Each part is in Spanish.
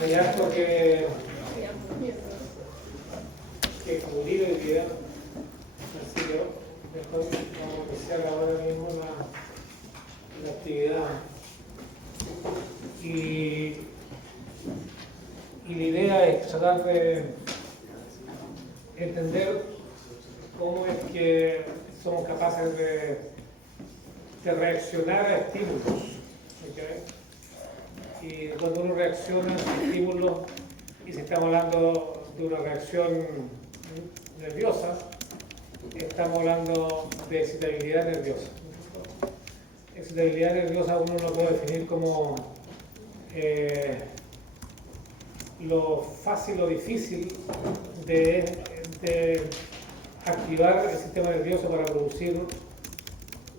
Hay harto que cubrir hoy día, así que después vamos a iniciar ahora mismo la actividad. Y la idea es tratar de entender cómo es que somos capaces de reaccionar a estímulos. ¿Okay? Y cuando uno reacciona a estímulos, y si estamos hablando de una reacción nerviosa, estamos hablando de excitabilidad nerviosa. Excitabilidad nerviosa uno lo puede definir como lo fácil o difícil de activar el sistema nervioso para producir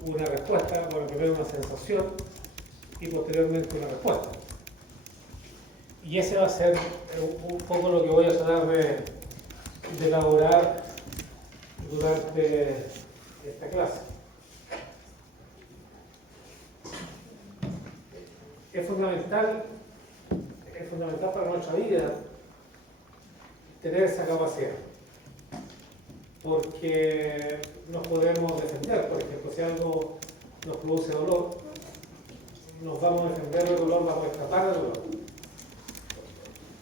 una respuesta, bueno, primero una sensación y posteriormente una respuesta. Y ese va a ser un poco lo que voy a tratar de elaborar durante esta clase. Es fundamental para nuestra vida tener esa capacidad, porque nos podemos defender. Por ejemplo, si algo nos produce dolor, nos vamos a defender del dolor, vamos a escapar del dolor,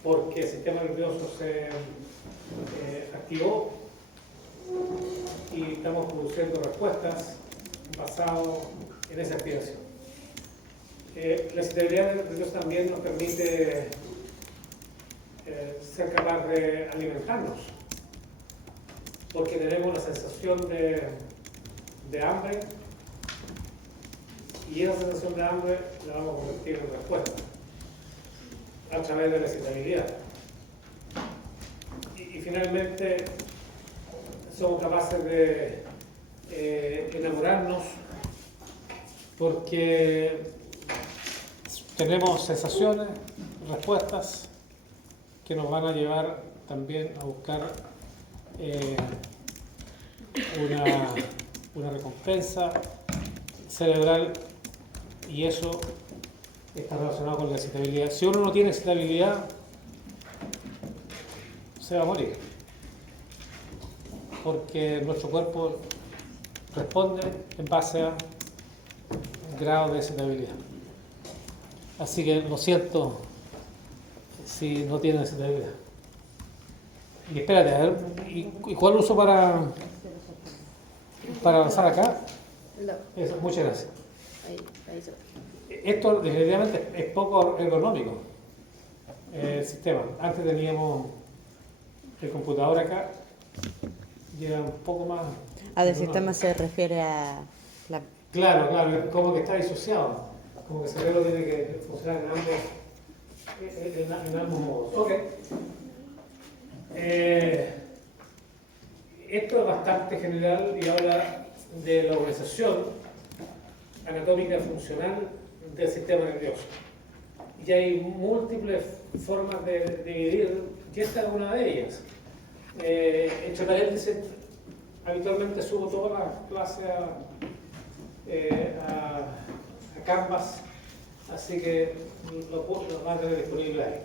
porque el sistema nervioso se activó y estamos produciendo respuestas basadas en esa activación. La excitabilidad nerviosa también nos permite ser capaz de alimentarnos, porque tenemos la sensación de hambre, y esa sensación de hambre la vamos a convertir en respuesta a través de la excitabilidad. Y finalmente somos capaces de enamorarnos porque tenemos sensaciones, respuestas que nos van a llevar también a buscar una recompensa cerebral, y eso está relacionado con la excitabilidad. Si uno no tiene excitabilidad, se va a morir, porque nuestro cuerpo responde en base a grado de excitabilidad. Así que lo siento si no tiene excitabilidad. Y espérate, a ver, ¿y cuál uso para avanzar acá? Eso, muchas gracias. Ahí se va. Esto definitivamente es poco ergonómico, el sistema. Antes teníamos el computador acá y era un poco más... ¿Al sistema se refiere a la...? Claro, como que está disociado, como que el cerebro tiene que funcionar en ambos modos. Ok. Esto es bastante general y habla de la organización anatómica funcional del sistema nervioso. Y hay múltiples formas de dividir, y esta es una de ellas. Entre paréntesis, habitualmente subo toda la clase a Canvas, así que lo van a tener disponible ahí.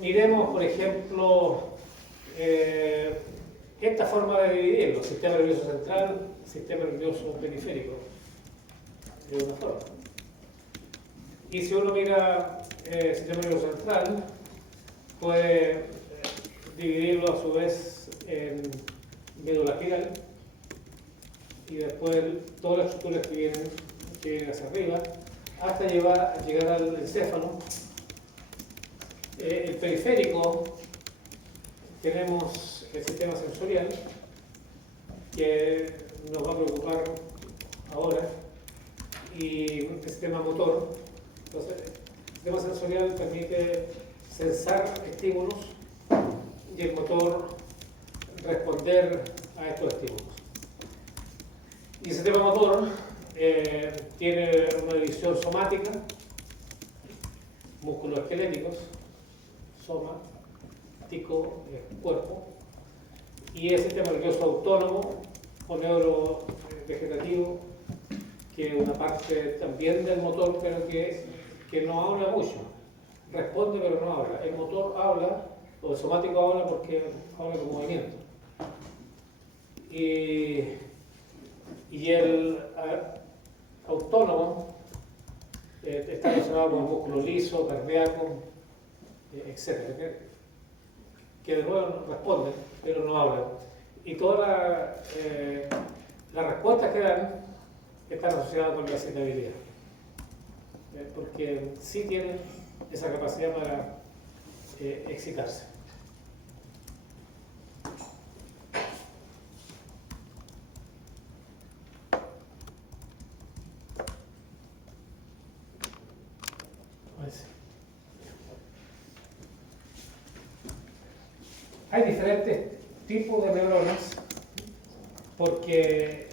Miremos, por ejemplo, esta forma de dividirlo: sistema nervioso central, sistema nervioso periférico, de una forma. Y si uno mira el sistema nervioso central, puede dividirlo a su vez en médula espinal y después todas las estructuras que vienen hacia arriba hasta llegar al encéfalo. El periférico, tenemos el sistema sensorial, que nos va a preocupar ahora, y el sistema motor. Entonces, el sistema sensorial permite sensar estímulos y el motor responder a estos estímulos. Y el sistema motor tiene una división somática, músculos esqueléticos, soma, tico, cuerpo, y el sistema nervioso autónomo o neurovegetativo, que es una parte también del motor, pero que no habla mucho. responde pero no habla. El motor habla, o el somático habla porque habla con movimiento. Y el autónomo está relacionado con el músculo liso, cardíaco, etc. Que de nuevo responden, pero no hablan. Y todas las respuestas que dan están asociadas con la excitabilidad. Porque sí tienen esa capacidad para excitarse. Hay diferentes tipos de neuronas porque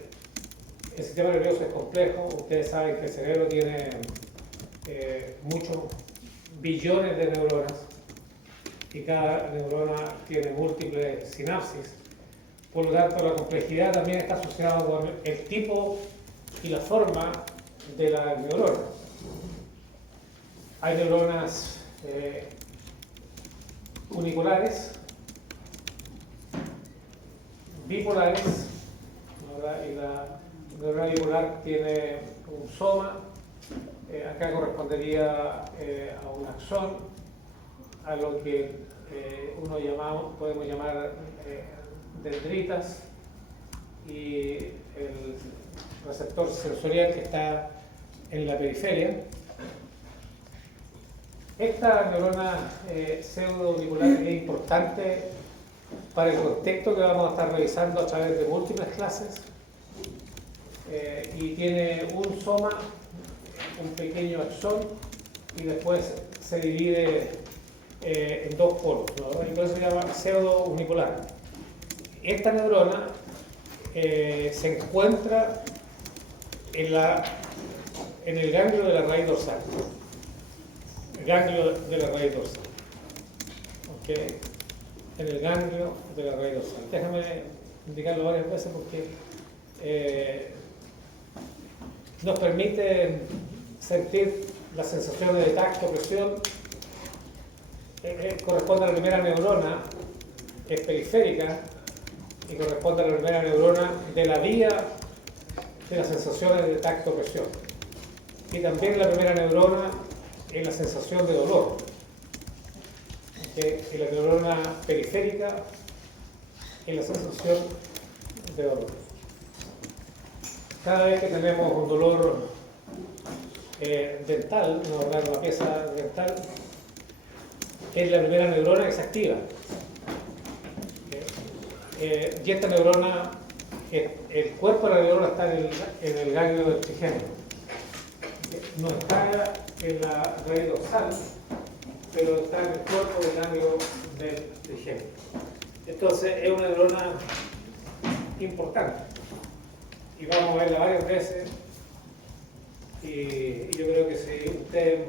el sistema nervioso es complejo. Ustedes saben que el cerebro tiene muchos billones de neuronas y cada neurona tiene múltiples sinapsis. Por lo tanto, la complejidad también está asociada con el tipo y la forma de la neurona. Hay neuronas uniculares, bipolares, ¿verdad? Y la neurona bipolar tiene un soma, acá correspondería a un axón, a lo que podemos llamar dendritas, y el receptor sensorial que está en la periferia. Esta neurona pseudo-unicular es importante para el contexto que vamos a estar revisando a través de múltiples clases, y tiene un soma, un pequeño axón, y después se divide en dos polos, ¿no? Y por eso se llama pseudo-unicular. Esta neurona se encuentra en el ganglio de la raíz dorsal. El ganglio de la raíz dorsal. ¿Okay? En el ganglio de la raíz dorsal. Déjame indicarlo varias veces porque nos permite sentir las sensaciones de tacto, presión. Corresponde a la primera neurona, es periférica, y corresponde a la primera neurona de la vía de las sensaciones de tacto, presión. Y también la primera neurona en la sensación de dolor. Y la neurona periférica en la sensación de dolor. Cada vez que tenemos un dolor dental, una pieza dental, es la primera neurona que se activa. Y esta neurona, el cuerpo de la neurona está en el ganglio del trigémino. No está en la raíz dorsal, pero está en el cuerpo del ganglio del trigémino. Entonces es una neurona importante. Y vamos a verla varias veces. Y yo creo que si ustedes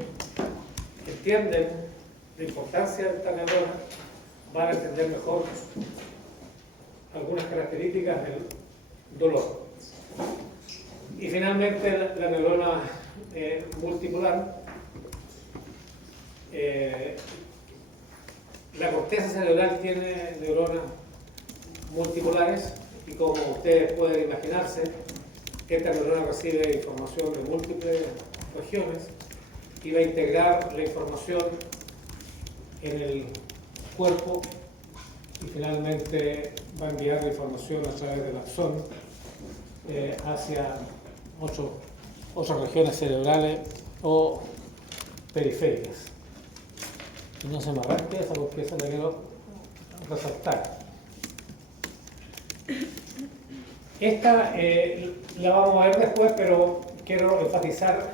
entienden la importancia de esta neurona, van a entender mejor algunas características del dolor. Y finalmente la neurona multipolar. La corteza cerebral tiene neuronas multipolares y, como ustedes pueden imaginarse, esta neurona recibe información de múltiples regiones y va a integrar la información en el cuerpo y finalmente va a enviar la información a través del axón hacia otras regiones cerebrales o periféricas. Y no se me arranque esa porque esa la quiero resaltar. Esta la vamos a ver después, pero quiero enfatizar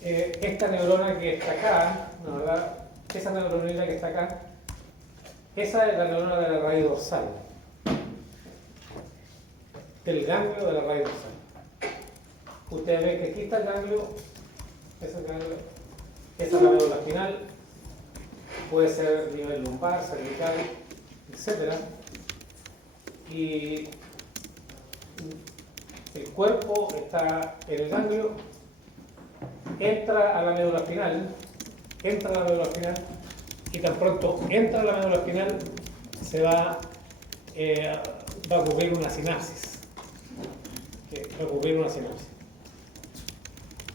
esta neurona que está acá, ¿no, verdad? Esa neuronita que está acá, esa es la neurona de la raíz dorsal, del ganglio de la raíz dorsal. Ustedes ven que aquí está el ganglio, ese ganglio, esa es la médula espinal, puede ser nivel lumbar, cervical, etc. Y el cuerpo está en el ganglio, entra a la médula espinal, entra la médula espinal y tan pronto entra la médula espinal se va a ocurrir una sinapsis. Va a ocurrir una sinapsis.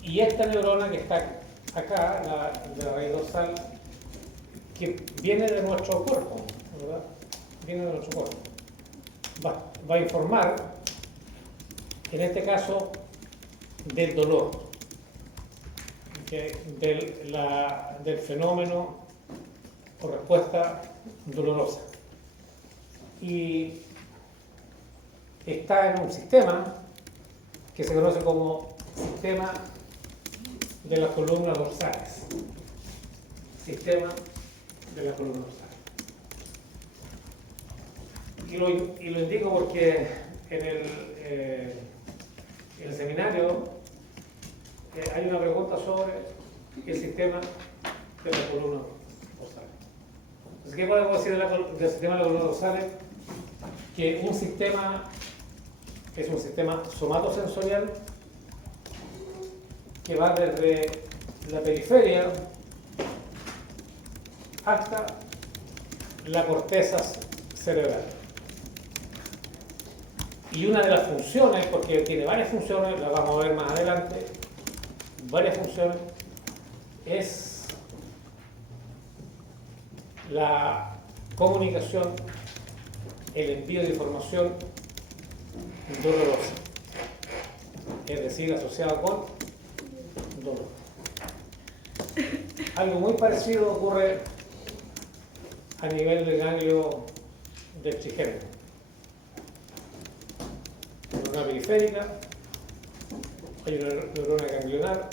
Y esta neurona que está acá, de la raíz dorsal, que viene de nuestro cuerpo, ¿verdad? Viene de nuestro cuerpo. Va a informar, en este caso, del dolor, del fenómeno o respuesta dolorosa. Y está en un sistema que se conoce como sistema de las columnas dorsales. Sistema de las columnas dorsales. Y lo indico porque en el seminario hay una pregunta sobre el sistema de las columnas dorsales. Entonces, ¿qué podemos decir del sistema de las columnas dorsales? Que un sistema es un sistema somatosensorial que va desde la periferia hasta la corteza cerebral. Y una de las funciones, porque tiene varias funciones, las vamos a ver más adelante, varias funciones, es la comunicación, el envío de información dolorosa, es decir, asociada con dolor. Algo muy parecido ocurre a nivel del ganglio del trigémino. Neurona periférica, hay una neurona ganglionar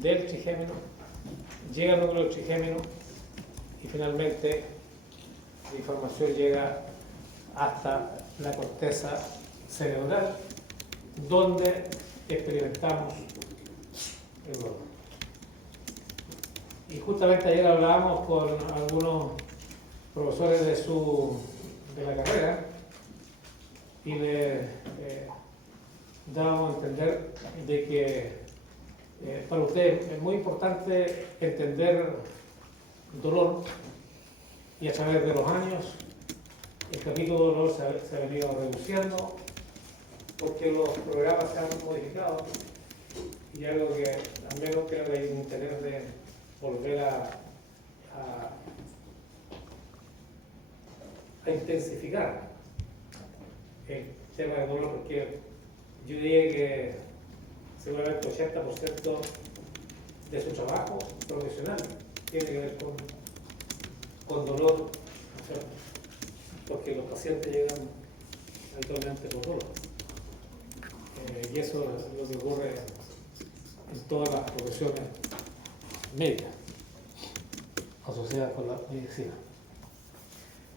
del trigémino, llega al núcleo del trigémino y finalmente la información llega hasta la corteza cerebral, donde experimentamos el dolor. Y justamente ayer hablábamos con algunos profesores de la carrera y le dábamos a entender de que para ustedes es muy importante entender dolor, y a través de los años el capítulo dolor se ha venido reduciendo porque los programas se han modificado y algo que al menos creo que hay un interés de volver a intensificar el tema del dolor, porque yo diría que seguramente el 80% de su trabajo profesional tiene que ver con dolor, ¿no es cierto? Porque los pacientes llegan habitualmente por dolor. Y eso es lo que ocurre en todas las profesiones médicas asociadas con la medicina.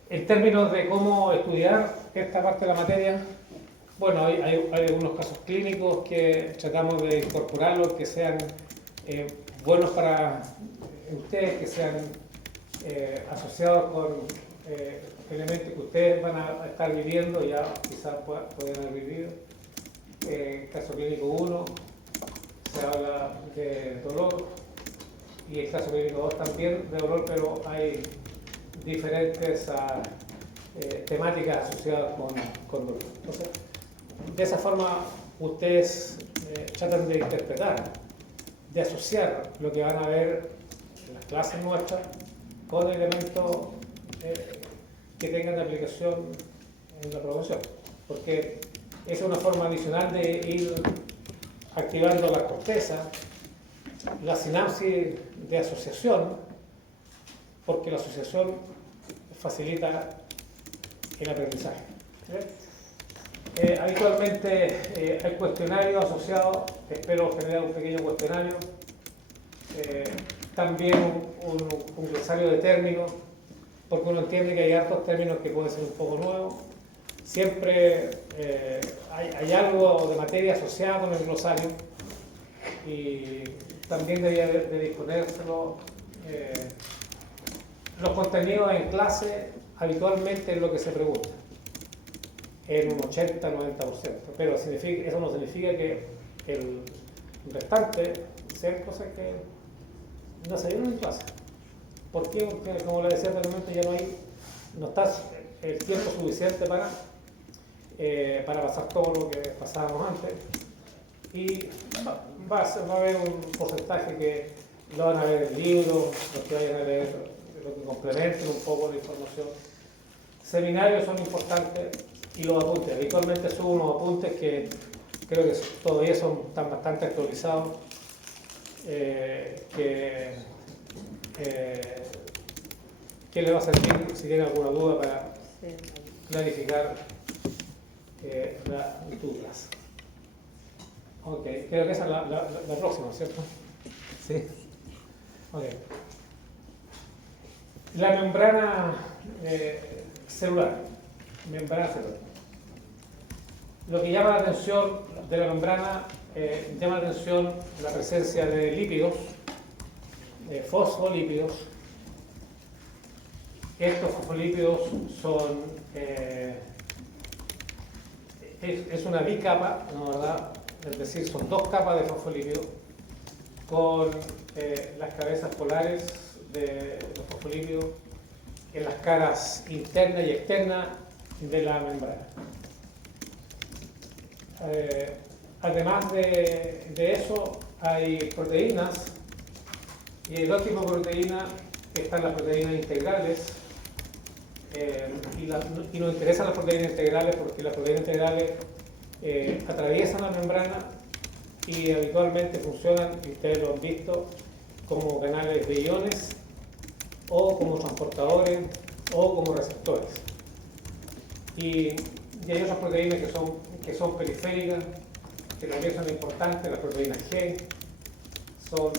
En términos de cómo estudiar esta parte de la materia, bueno, hay algunos casos clínicos que tratamos de incorporarlos, que sean buenos para ustedes, que sean asociados con elementos que ustedes van a estar viviendo, ya quizás pueden haber vivido. Caso clínico 1, se habla de dolor, y el caso clínico 2 también de dolor, pero hay diferentes temáticas asociadas con dolor. Entonces, de esa forma ustedes tratan de interpretar, de asociar lo que van a ver en las clases nuestras con elementos que tengan aplicación en la profesión, porque es una forma adicional de ir activando la corteza, la sinapsis de asociación, porque la asociación facilita el aprendizaje. Habitualmente hay cuestionarios asociados, espero generar un pequeño cuestionario, también un glosario de términos, porque uno entiende que hay hartos términos que pueden ser un poco nuevos. Siempre hay algo de materia asociada con el glosario y también debía de disponérselo. Los contenidos en clase habitualmente es lo que se pregunta, en un 80-90%, pero eso no significa que el restante sean cosas no se dieron en clase. ¿Por qué? Porque, como le decía anteriormente, ya no está el tiempo suficiente para pasar todo lo que pasábamos antes. Y va a haber un porcentaje que lo van a ver en libros, los que vayan a leer, lo que complementen un poco la información. Seminarios son importantes y los apuntes. Habitualmente subo unos apuntes que creo que todavía están bastante actualizados, que le va a servir si tiene alguna duda para clarificar las dudas. Ok, creo que esa es la próxima, ¿cierto? Sí. Ok. La membrana celular. Membrana celular. Lo que llama la atención de la membrana, llama la atención la presencia de lípidos, fosfolípidos. Estos fosfolípidos son, es una bicapa, ¿no, verdad? Es decir, son dos capas de fosfolípidos con las cabezas polares de los fosfolípidos en las caras interna y externa de la membrana. Además de eso, hay proteínas, y hay dos tipos de proteínas. Están las proteínas integrales, y nos interesan las proteínas integrales porque las proteínas integrales atraviesan la membrana y habitualmente funcionan, y ustedes lo han visto, como canales de iones, o como transportadores, o como receptores. Y hay otras proteínas que son periféricas, que también son importantes. Las proteínas G son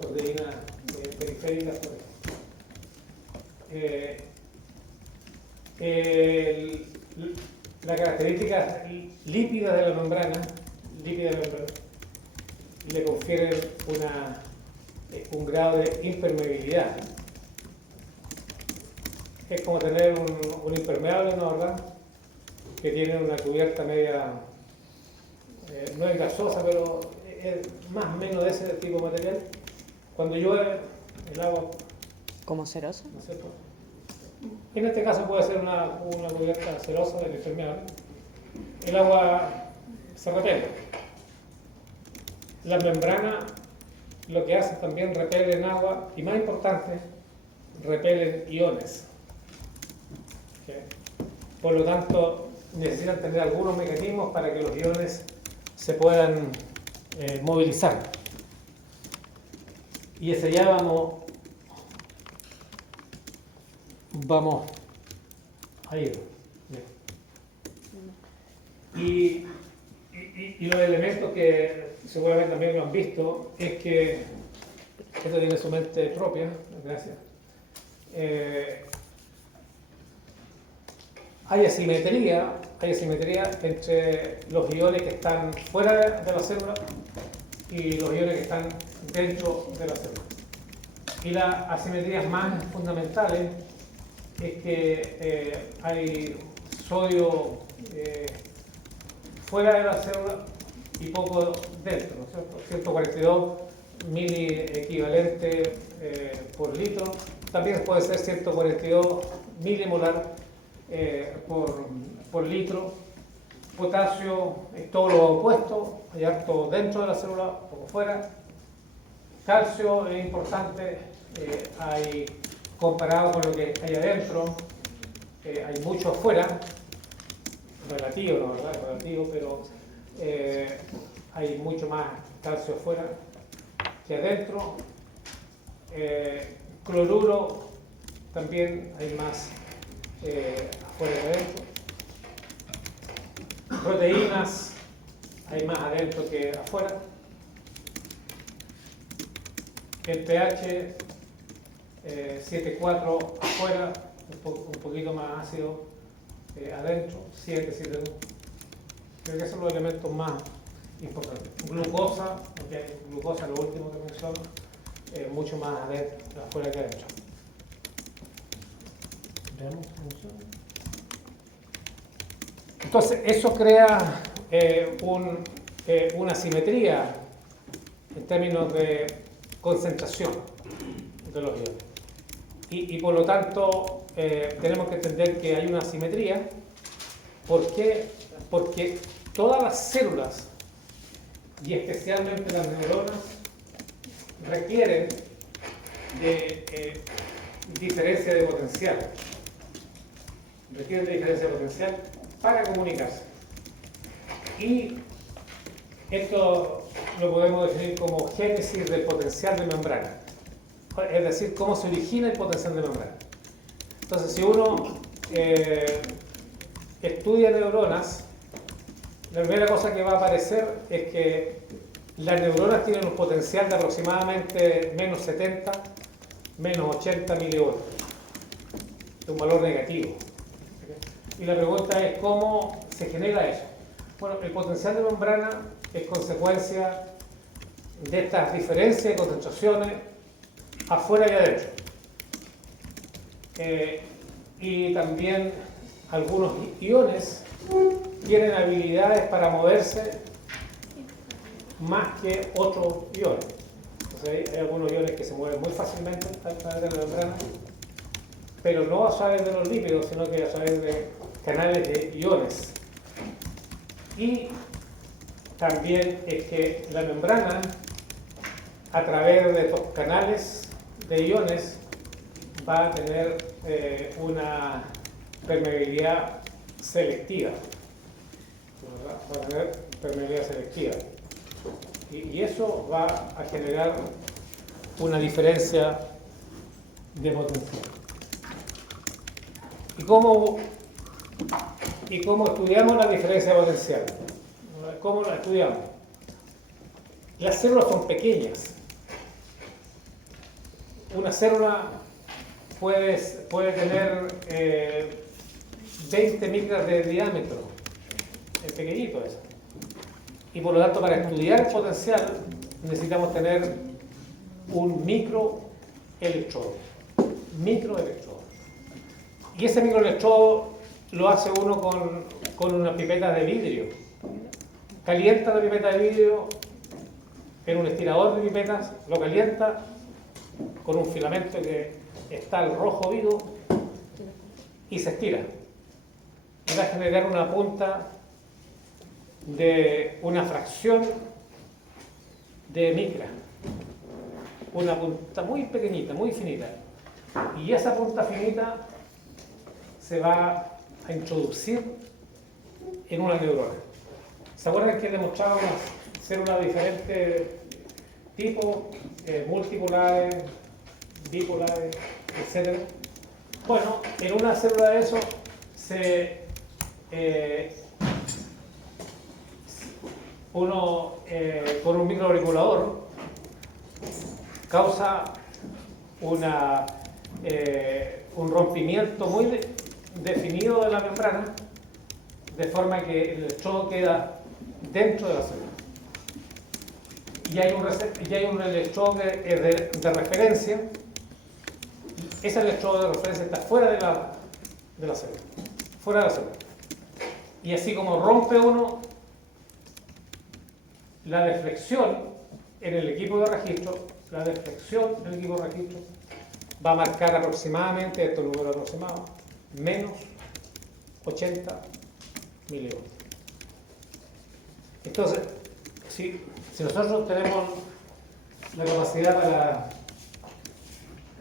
proteínas periféricas, por ejemplo. La característica lípida de la membrana le confieren un grado de impermeabilidad. Es como tener un impermeable, ¿no, verdad? Que tiene una cubierta media, no es gasosa, pero es más o menos de ese tipo de material. Cuando llueve, el agua... ¿Como cerosa? ¿No es cierto? En este caso puede ser una cubierta cerosa del impermeable. El agua se repele. La membrana lo que hace también repelen agua, y más importante, repelen iones. ¿Okay? Por lo tanto, necesitan tener algunos mecanismos para que los iones se puedan movilizar. Y ese ya vamos a ir. Y los elementos que seguramente también lo han visto es que esto tiene su mente propia, gracias. Hay asimetría entre los iones que están fuera de la célula y los iones que están dentro de la célula. Y las asimetrías más fundamentales es que hay sodio fuera de la célula y poco dentro, ¿no es cierto? 142 mili equivalente por litro. También puede ser 142 milimolar por litro. Potasio es todo lo opuesto, hay harto dentro de la célula, poco fuera. Calcio es importante, hay comparado con lo que hay adentro, hay mucho afuera, relativo, ¿no? ¿Verdad? Relativo, pero hay mucho más calcio afuera que adentro. Cloruro también hay más afuera que adentro. Proteínas hay más adentro que afuera. El pH 7,4 afuera, un poquito más ácido adentro, 7,2. Creo que esos son los elementos más importantes. Glucosa, glucosa lo último que menciono, mucho más adentro, afuera que adentro. Veamos cómo funciona. Entonces, eso crea una simetría en términos de concentración. de los iones. Y por lo tanto, tenemos que entender que hay una asimetría. ¿Por qué? Porque todas las células, y especialmente las neuronas, requieren de diferencia de potencial. Requieren de diferencia de potencial para comunicarse. Y esto lo podemos definir como génesis del potencial de membrana. Es decir, cómo se origina el potencial de membrana. Entonces, si uno estudia neuronas, la primera cosa que va a aparecer es que las neuronas tienen un potencial de aproximadamente menos 70, menos 80 milivoltios. Es un valor negativo. Y la pregunta es cómo se genera eso. Bueno, el potencial de membrana es consecuencia de estas diferencias de concentraciones afuera y adentro. Y también algunos iones tienen habilidades para moverse más que otros iones. Entonces, hay algunos iones que se mueven muy fácilmente a través de la membrana, pero no a través de los lípidos, sino que a través de canales de iones. Y también es que la membrana, a través de estos canales de iones, va a tener una permeabilidad selectiva. Va a tener permeabilidad selectiva. Y eso va a generar una diferencia de potencial. ¿Y cómo estudiamos la diferencia de potencial? ¿Cómo la estudiamos? Las células son pequeñas. Una célula puede tener 20 micras de diámetro. Es pequeñito eso. Y por lo tanto, para estudiar el potencial necesitamos tener un microelectrodo. Y ese microelectrodo lo hace uno con una pipeta de vidrio. Calienta la pipeta de vidrio en un estirador de pipetas, lo calienta con un filamento que está al rojo vivo y se estira. Y va a generar una punta de una fracción de micra. Una punta muy pequeñita, muy finita. Y esa punta finita se va a introducir en una neurona. ¿Se acuerdan que demostrábamos células de diferentes tipos, multipolares, bipolares, etcétera? Bueno, en una célula de eso uno con un microregulador causa un rompimiento muy definido de la membrana, de forma que el electrodo queda dentro de la célula. Y hay un electrodo que es de referencia. Ese electrodo de referencia está fuera de la célula. Fuera de la célula. Y así como rompe uno, la deflexión en el equipo de registro, va a marcar aproximadamente, estos números aproximados, menos 80 milivoltios. Entonces, si nosotros tenemos la capacidad para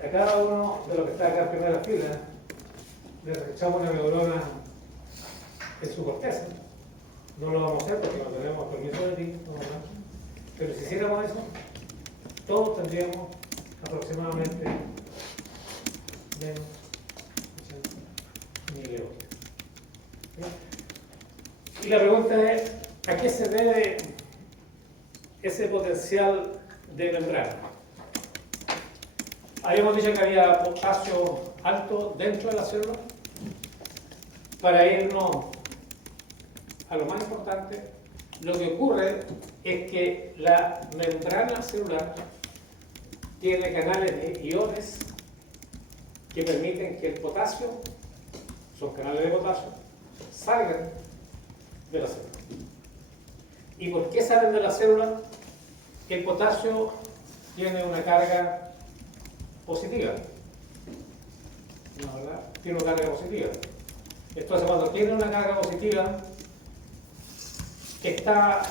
a cada uno de los que está acá en primera fila, le echamos una neurona en su corteza. No lo vamos a hacer porque no tenemos permiso de ti, pero si hiciéramos eso, todos tendríamos aproximadamente menos 80 milivoltios. Y la pregunta es, ¿a qué se debe ese potencial de membrana? Habíamos dicho que había potasio alto dentro de la célula. Para irnos a lo más importante, lo que ocurre es que la membrana celular tiene canales de iones que permiten que el potasio, son canales de potasio, salgan de la célula. ¿Y por qué salen de la célula? El potasio tiene una carga positiva. ¿No, verdad? Tiene una carga positiva. Entonces, cuando tiene una carga positiva, está,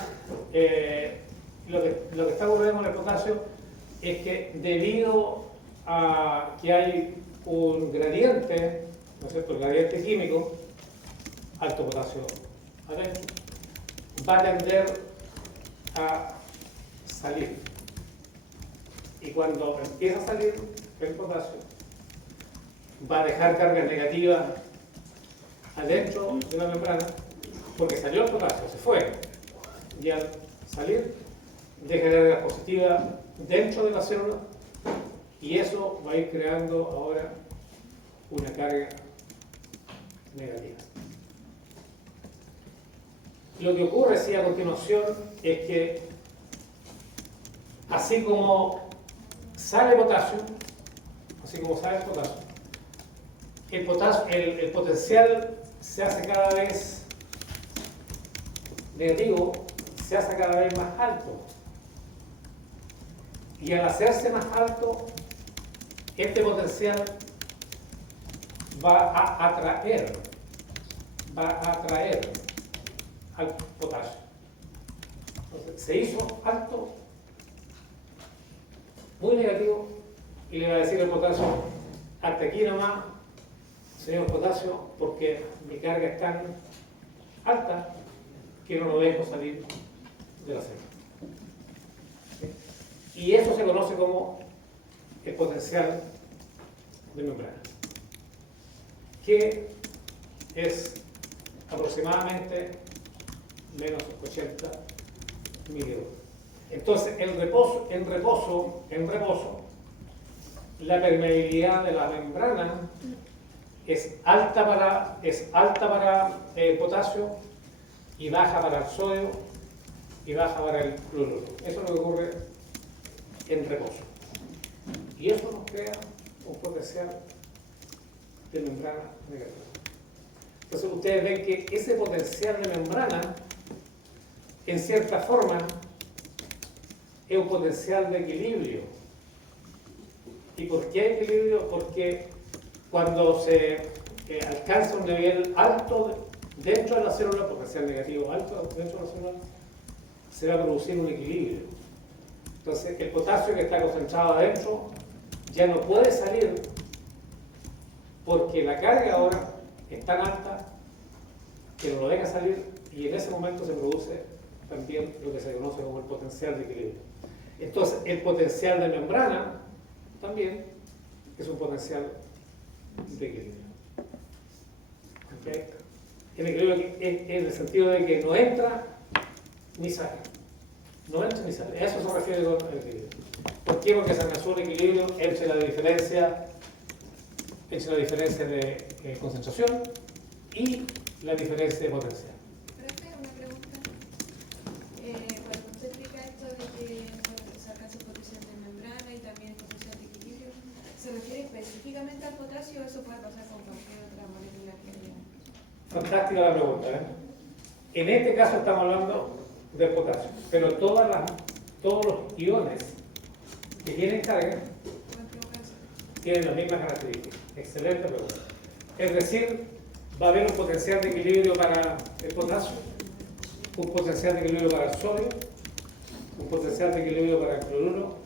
lo que está ocurriendo con el potasio es que debido a que hay un gradiente, ¿no es cierto?, el gradiente químico, alto potasio adentro, va a tender a salir. Y cuando empieza a salir el potasio, va a dejar cargas negativas adentro de la membrana, porque salió el potasio, se fue. Y al salir, deja cargas positivas dentro de la célula, y eso va a ir creando ahora una carga negativa. Lo que ocurre, sí, a continuación, es que así como sale potasio, el potencial se hace cada vez negativo, se hace cada vez más alto. Y al hacerse más alto, este potencial va a atraer al potasio. Entonces, se hizo alto, muy negativo, y le va a decir al potasio: hasta aquí nomás, señor potasio, porque mi carga es tan alta que no lo dejo salir de la célula. ¿Sí? Y eso se conoce como el potencial de membrana, que es aproximadamente menos 80 milivolts. Entonces, en reposo, la permeabilidad de la membrana es alta para el potasio y baja para el sodio y baja para el cloruro. Eso es lo que ocurre en reposo. Y eso nos crea un potencial de membrana negativa. Entonces ustedes ven que ese potencial de membrana, en cierta forma, es un potencial de equilibrio. ¿Y por qué equilibrio? Porque cuando se alcanza un nivel alto dentro de la célula, potencial negativo alto dentro de la célula, se va a producir un equilibrio. Entonces el potasio que está concentrado adentro ya no puede salir, porque la carga ahora es tan alta que no lo deja salir, y en ese momento se produce también lo que se conoce como el potencial de equilibrio. Entonces, el potencial de membrana también es un potencial de equilibrio. ¿Okay? El equilibrio es en el sentido de que no entra ni sale. No entra ni sale. A eso se refiere con el equilibrio. ¿Por qué? Porque se alcanzó un equilibrio entre la diferencia de concentración y la diferencia de potencial. Profe, una pregunta. Cuando usted explica esto de que se alcanza el potencial de membrana y también el potencial de equilibrio, ¿se refiere específicamente al potasio o eso puede pasar con cualquier otra molécula que haya? Fantástica la pregunta, ¿eh? En este caso estamos hablando de potasio, pero todos los iones que tienen carga tienen las mismas características. Excelente pregunta. Es decir, va a haber un potencial de equilibrio para el potasio, un potencial de equilibrio para el sodio, un potencial de equilibrio para el cloruro,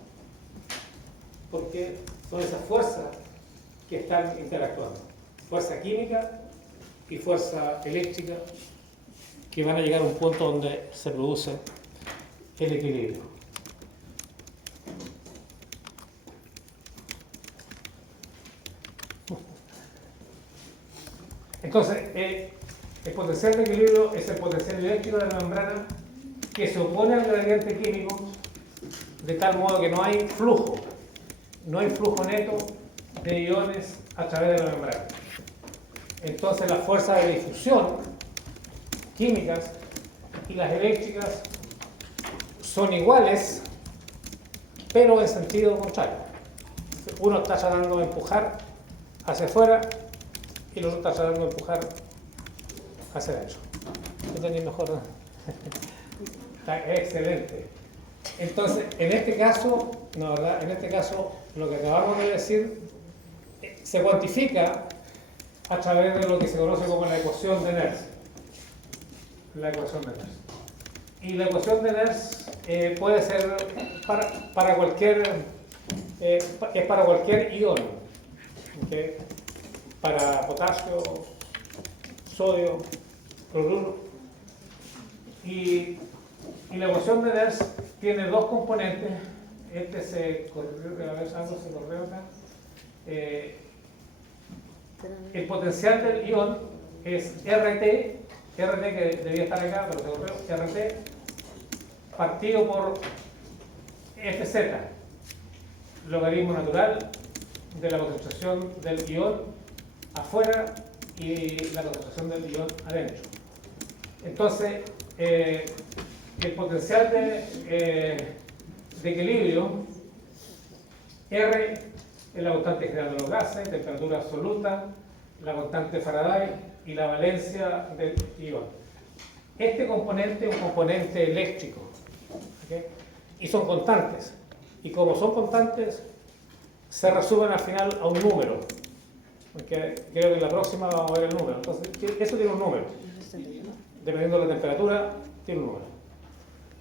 porque son esas fuerzas que están interactuando. Fuerza química y fuerza eléctrica que van a llegar a un punto donde se produce el equilibrio. Entonces, el potencial de equilibrio es el potencial eléctrico de la membrana que se opone al gradiente químico, de tal modo que no hay flujo neto de iones a través de la membrana. Entonces, las fuerzas de difusión químicas y las eléctricas son iguales, pero en sentido contrario. Uno está tratando de empujar hacia afuera y el otro está tratando de empujar hacia adentro. ¿Entendí mejor? ¿No? Está excelente. Entonces, en este caso, no, ¿verdad? En este caso, lo que acabamos de decir se cuantifica a través de lo que se conoce como la ecuación de Nernst. La ecuación de Nernst. Y la ecuación de Nernst puede ser para cualquier ion, ¿okay? Para potasio, sodio, cloruro. Y la ecuación de Nernst tiene dos componentes. Este se corrió, a ver, algo se corrió acá. El potencial del ion es RT que debía estar acá, pero se corrió, RT partido por Fz, logaritmo natural de la concentración del ion afuera y la concentración del ion adentro. Entonces, el potencial de equilibrio, R es la constante general de los gases, temperatura absoluta, la constante de Faraday y la valencia del ion. Este componente es un componente eléctrico, ¿okay? Y son constantes. Y como son constantes, se resumen al final a un número. Porque creo que en la próxima vamos a ver el número. Entonces, eso tiene un número. Dependiendo de la temperatura, tiene un número.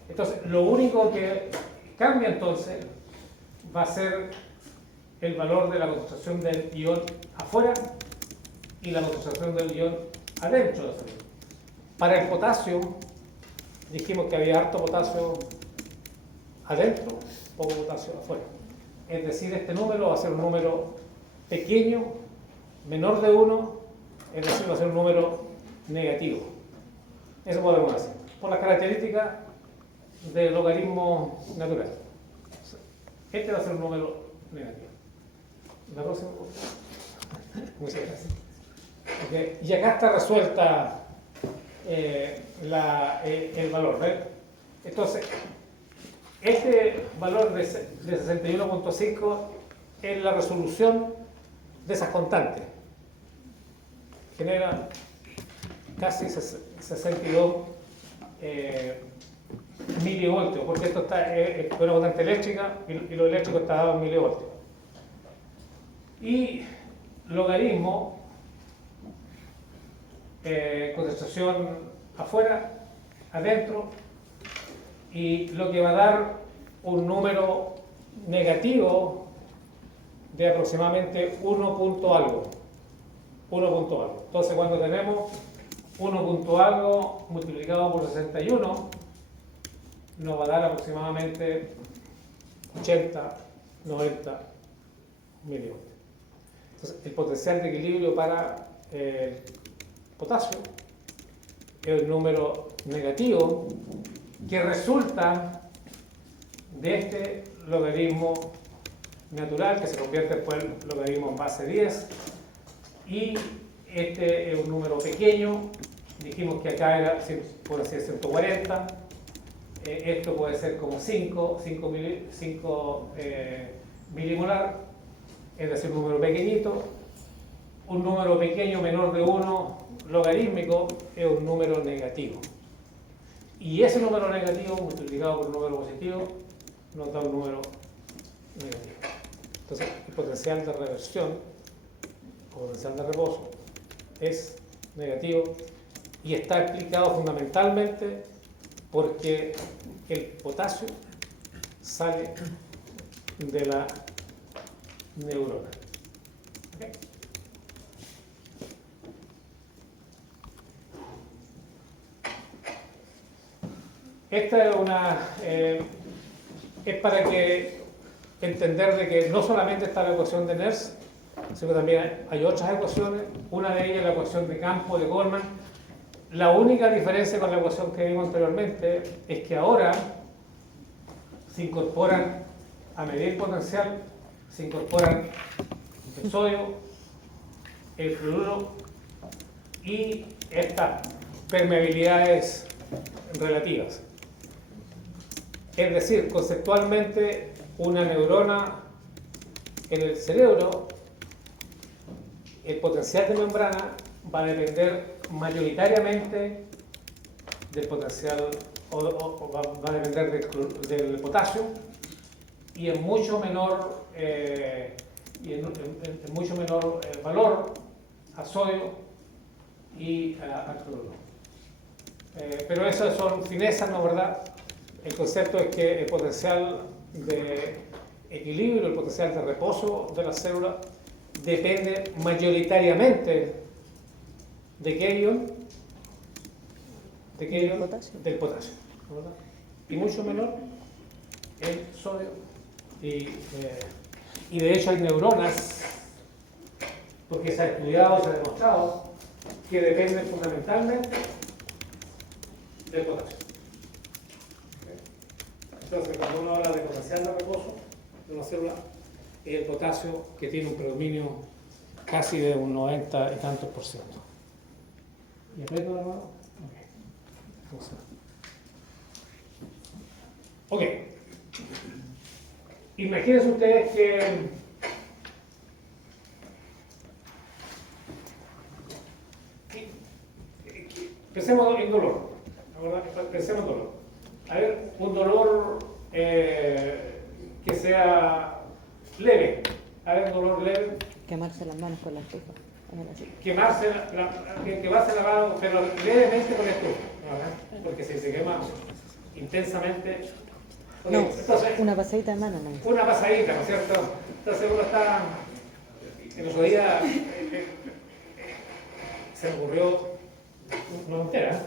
Entonces, lo único que cambia entonces va a ser el valor de la concentración del ion afuera y la concentración del ion adentro de ese ion. Para el potasio, dijimos que había harto potasio adentro, poco potasio afuera. Es decir, este número va a ser un número pequeño, menor de 1, es decir, va a ser un número negativo. Eso podemos hacer, por las características del logaritmo natural. Este va a ser un número negativo. La próxima. Muchas gracias. Okay. Y acá está resuelta el valor. ¿Ves? Entonces, este valor de 61.5 es la resolución de esas constantes. Genera casi 62 milivoltios, porque esto es una constante eléctrica y lo eléctrico está dado en milivoltios. Y logaritmo, concentración afuera, adentro, y lo que va a dar un número negativo de aproximadamente 1 punto algo. 1 punto algo. Entonces, cuando tenemos 1 punto algo multiplicado por 61, nos va a dar aproximadamente 80, 90 milivoltios. Entonces, el potencial de equilibrio para el potasio es un número negativo que resulta de este logaritmo natural que se convierte después en logaritmo en base 10, y este es un número pequeño. Dijimos que acá era, por así decir, 140. Esto puede ser como 5 milimolar, es decir, un número pequeñito. Un número pequeño menor de 1 logarítmico es un número negativo. Y ese número negativo multiplicado por un número positivo nos da un número negativo. Entonces, el potencial de reversión o potencial de reposo es negativo y está explicado fundamentalmente porque el potasio sale de la neurona. ¿Okay? Esta es para que entender de que no solamente está la ecuación de Nernst, sino que también hay otras ecuaciones. Una de ellas es la ecuación de campo de Goldman. La única diferencia con la ecuación que vimos anteriormente es que ahora se incorporan, a medir potencial, se incorporan el sodio, el cloruro y estas permeabilidades relativas. Es decir, conceptualmente, una neurona en el cerebro, el potencial de membrana va a depender mayoritariamente del potencial, o va a depender del potasio, y en mucho menor, mucho menor valor a sodio y a cloruro. Pero esas son finezas, ¿no, verdad? El concepto es que el potencial de equilibrio, el potencial de reposo de la célula depende mayoritariamente de qué ion, del potasio, ¿no, verdad? Y mucho menor el sodio. Y de hecho hay neuronas, porque se ha estudiado, se ha demostrado, que dependen fundamentalmente del potasio. Entonces, cuando uno habla de potencial de reposo de una célula, es el potasio que tiene un predominio casi de un 90 y tantos %. ¿Y aprieto la mano? Ok. Imagínense ustedes que pensemos en dolor, ¿verdad? Pensemos en dolor. A ver, un dolor que sea leve. A ver, un dolor leve. Quemarse las manos con la estufa. Quemarse la mano, pero levemente con la estufa, ¿verdad? Porque si se quema intensamente. Okay, No, entonces, una pasadita de mano, no. una pasadita, ¿no es cierto? Entonces uno está, en otro día se me ocurrió una tontera.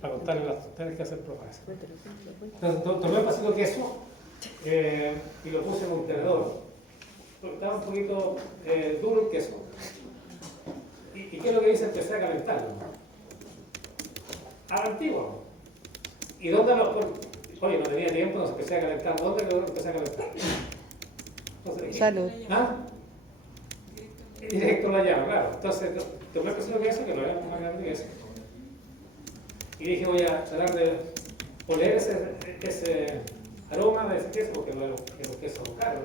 Para contarle las tonteras que hace el profesor. Entonces tomé un vasito de queso y lo puse en un tenedor. Estaba un poquito duro el queso. ¿Y qué es lo que hice? Empecé a calentarlo. A la antigua. ¿Y dónde lo puse? Oye, no tenía tiempo, entonces empecé a calentar. ¿Dónde lo empecé a calentar? Entonces, Salud. ¿Ah? Directo a la llama, claro. Entonces, tomé el pesito de queso, que lo había más grande que eso. Y dije, voy a tratar de oler ese aroma de ese queso, porque no es un queso caro.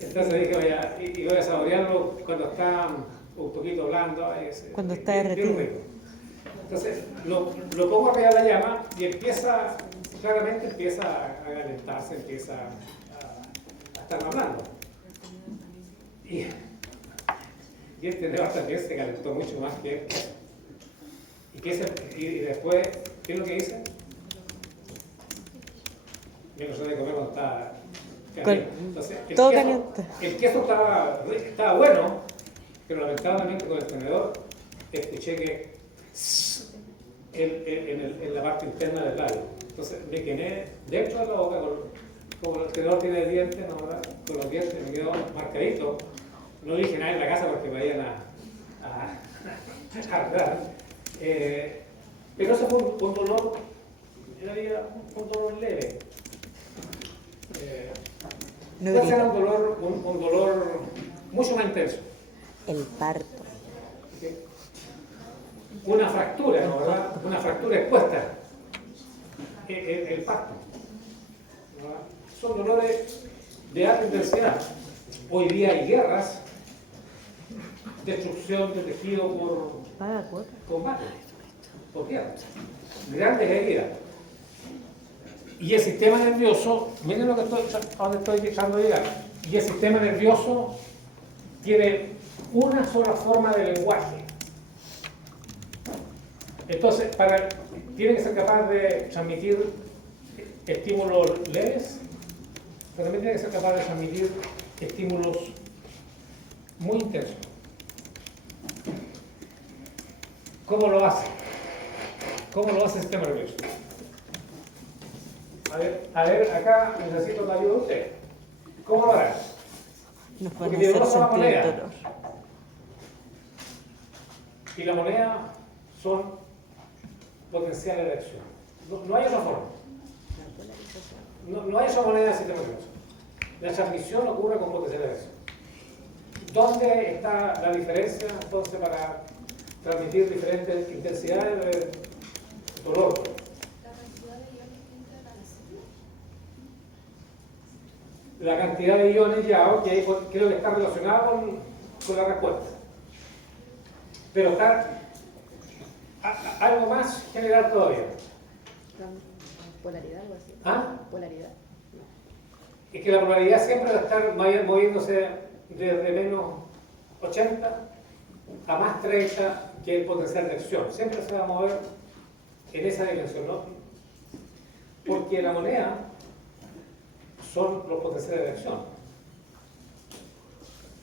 Entonces dije, voy a saborearlo cuando está un poquito blando. Cuando está derretido. Entonces lo pongo arriba de la llama y claramente empieza a calentarse, empieza a estar hablando. Y el tenedor también se calentó mucho más que él. Y después, ¿qué es lo que hice? Yo no sé de comer cuando está caliente. Entonces, el queso estaba bueno, pero lamentablemente con el tenedor escuché que en la parte interna del labio. Entonces me quemé dentro de la boca, como el tenedor tiene dientes, ¿no? Con los dientes me quedó marcadito. No dije nada en la casa porque me vayan a arreglar. Pero eso fue un dolor, un dolor leve. Puede ser un dolor mucho más intenso. El parto. ¿Sí? Una fractura, ¿no, verdad? Una fractura expuesta. El parto. ¿Verdad? Son dolores de alta intensidad. Hoy día hay guerras, destrucción de tejido por combate, por guerra, grandes heridas. Y el sistema nervioso, miren a dónde estoy dejando llegar, y el sistema nervioso tiene una sola forma de lenguaje. Entonces, tiene que ser capaz de transmitir estímulos leves, pero también tiene que ser capaz de transmitir estímulos muy intensos. ¿Cómo lo hace? ¿Cómo lo hace el sistema nervioso? A ver, acá necesito la ayuda de usted. ¿Cómo lo hará? Nos Porque van a tiene hacer dos sola sentir el moneda. dolor. Y la moneda son potenciales de acción. No hay otra forma. No hay otra moneda del sistema nervioso. La transmisión ocurre con potenciales de acción. ¿Dónde está la diferencia entonces para transmitir diferentes intensidades de dolor? La cantidad de iones ya, que es lo que está relacionado con la respuesta. Pero está algo más general todavía. Polaridad, algo así. ¿Ah? Polaridad. Es que la polaridad siempre va a estar moviéndose desde menos 80 a más 30 que el potencial de acción. Siempre se va a mover en esa dimensión, ¿no? Porque la moneda son los potenciales de acción.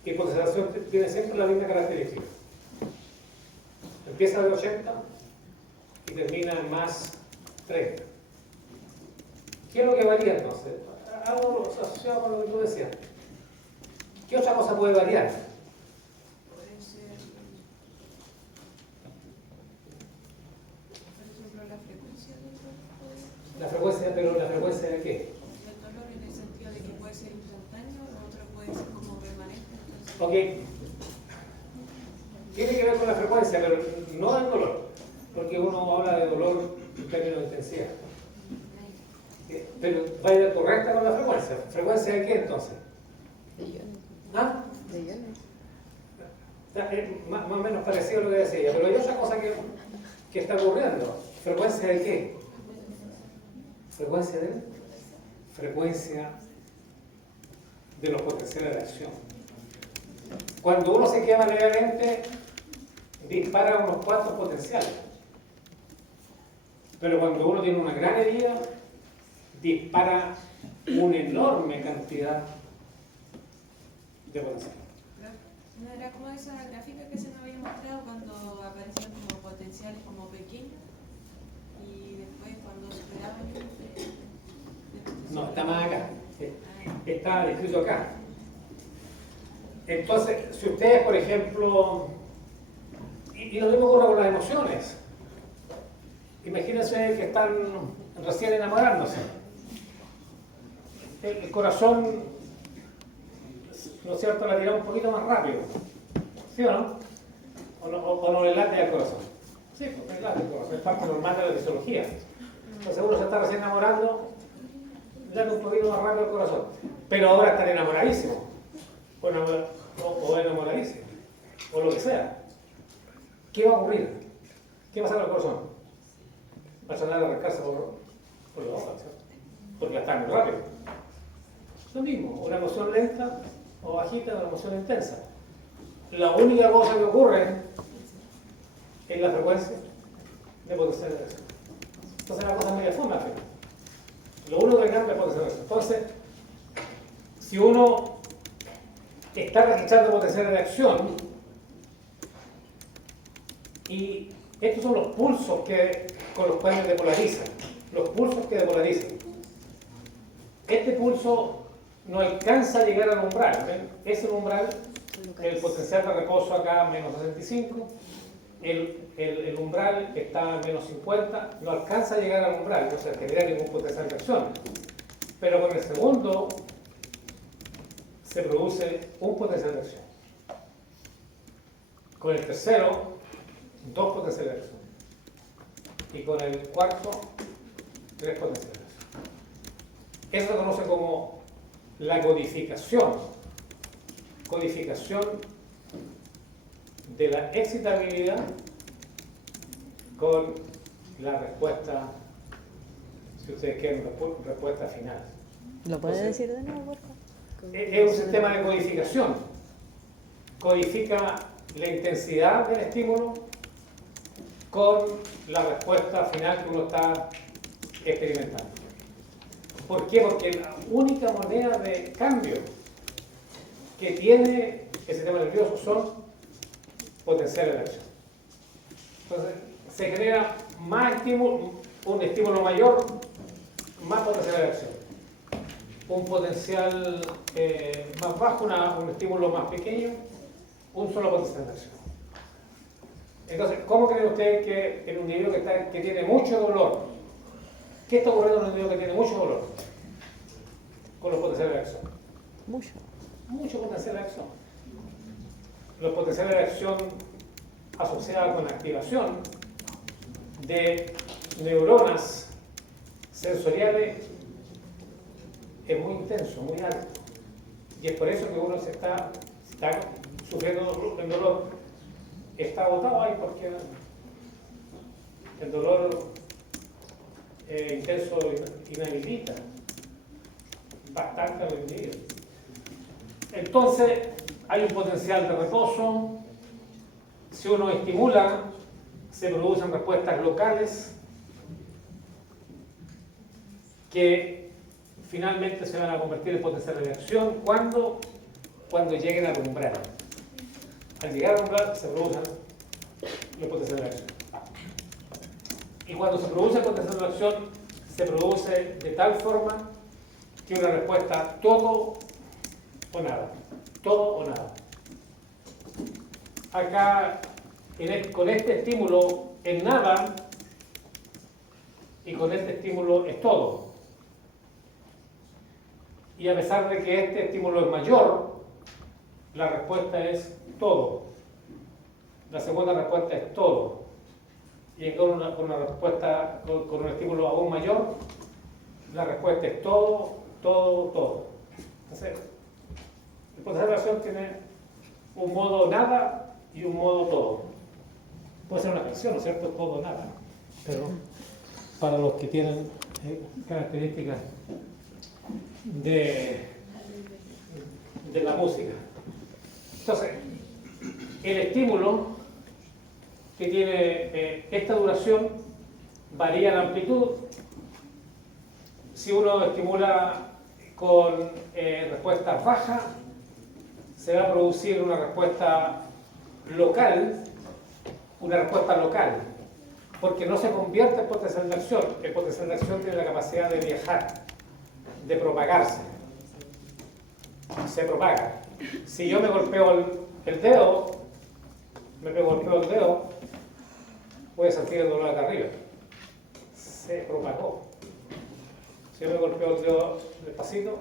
Y el potencial de acción tiene siempre la misma característica. Empieza de 80 y termina en más 30. ¿Qué es lo que varía entonces? Algo asociado con lo que tú decías. ¿Qué otra cosa puede variar? Puede ser, por ejemplo, la frecuencia del dolor. La frecuencia, pero ¿la frecuencia de qué? El dolor en el sentido de que puede ser instantáneo, lo otro puede ser como permanente. Entonces, Ok. Tiene que ver con la frecuencia, pero no del dolor. Porque uno habla de dolor en términos de intensidad. Pero va a ir correcta con la frecuencia. ¿Frecuencia de qué entonces? De iones. ¿Ah? De iones. Es más o menos parecido a lo que decía ella, pero hay otra cosa que está ocurriendo. ¿Frecuencia de qué? ¿Frecuencia de? Frecuencia de los potenciales de acción. Cuando uno se quema levemente, dispara unos cuantos potenciales. Pero cuando uno tiene una gran herida, dispara una enorme cantidad de potencial. no era como esa gráfica que se me había mostrado cuando aparecían como potenciales como pequeños y después cuando superaban el potencial. No, está más acá. Está descrito acá. Entonces, si ustedes, por ejemplo, y lo mismo ocurre con las emociones. Imagínense que están recién enamorándose. El corazón, ¿no es cierto?, la tira un poquito más rápido. ¿Sí o no? O no le late al corazón. Sí, pues le late al corazón. Es parte normal de la fisiología. Entonces uno se está recién enamorando, late un poquito más rápido al corazón. Pero ahora están enamoradísimos. O enamoradísimos. O lo que sea. ¿Qué va a ocurrir? ¿Qué va a pasar al corazón? Va a tratar de arrancarse por la hoja, ¿cierto? Porque está muy rápido. Lo mismo, una emoción lenta o bajita, una emoción intensa. La única cosa que ocurre es la frecuencia de potencial de acción. Entonces la cosa es media funda al final. Lo único que cambia es potencial de acción. Entonces, si uno está registrando potencial de acción, y estos son los pulsos con los cuales depolarizan, los pulsos que depolarizan. Este pulso no alcanza a llegar al umbral. ¿Ven? Es el umbral, el potencial de reposo acá menos 65, el umbral está a menos 50, no alcanza a llegar al umbral, no se genera ningún potencial de acción. Pero con el segundo se produce un potencial de acción. Con el tercero, dos potenciales de acción. Y con el cuarto, tres potenciales de acción. Eso se conoce como la codificación. Codificación de la excitabilidad con la respuesta, si ustedes quieren, respuesta final. ¿Lo puede Entonces, decir de nuevo, por favor? es un sistema de codificación. Codifica la intensidad del estímulo con la respuesta final que uno está experimentando. ¿Por qué? Porque la única moneda de cambio que tiene el sistema nervioso son potenciales de acción. Entonces, se genera más estímulo, un estímulo mayor, más potenciales de acción. Un potencial más bajo, un estímulo más pequeño, un solo potencial de acción. Entonces, ¿cómo creen ustedes que en un individuo que tiene mucho dolor, qué está ocurriendo en un individuo que tiene mucho dolor con los potenciales de acción? Mucho. Mucho potencial de acción. Los potenciales de acción asociados con la activación de neuronas sensoriales es muy intenso, muy alto. Y es por eso que uno está sufriendo el dolor está agotado ahí porque el dolor intenso inhabilita bastante al individuo. Entonces, hay un potencial de reposo. Si uno estimula, se producen respuestas locales que finalmente se van a convertir en potencial de acción cuando lleguen al umbral. Al llegar al umbral se producen los potenciales de acción. Y cuando se produce el potencial de acción, se produce de tal forma que una respuesta todo o nada. Todo o nada. Acá, con este estímulo es nada y con este estímulo es todo. Y a pesar de que este estímulo es mayor, la respuesta es todo. La segunda respuesta es todo. Y con una respuesta, con un estímulo aún mayor, la respuesta es todo, todo, todo. Entonces, el potencial de acción tiene un modo nada y un modo todo. Puede ser una canción, ¿no es cierto? Todo o nada. Pero para los que tienen características de la música. Entonces, el estímulo que tiene esta duración varía la amplitud. Si uno estimula con respuestas bajas, se va a producir una respuesta local, porque no se convierte en potencial de acción. El potencial de acción tiene la capacidad de viajar, de propagarse. Se propaga. Si yo me golpeo el dedo, voy a sentir el dolor acá arriba. Se propagó. Si yo me golpeo el dedo despacito,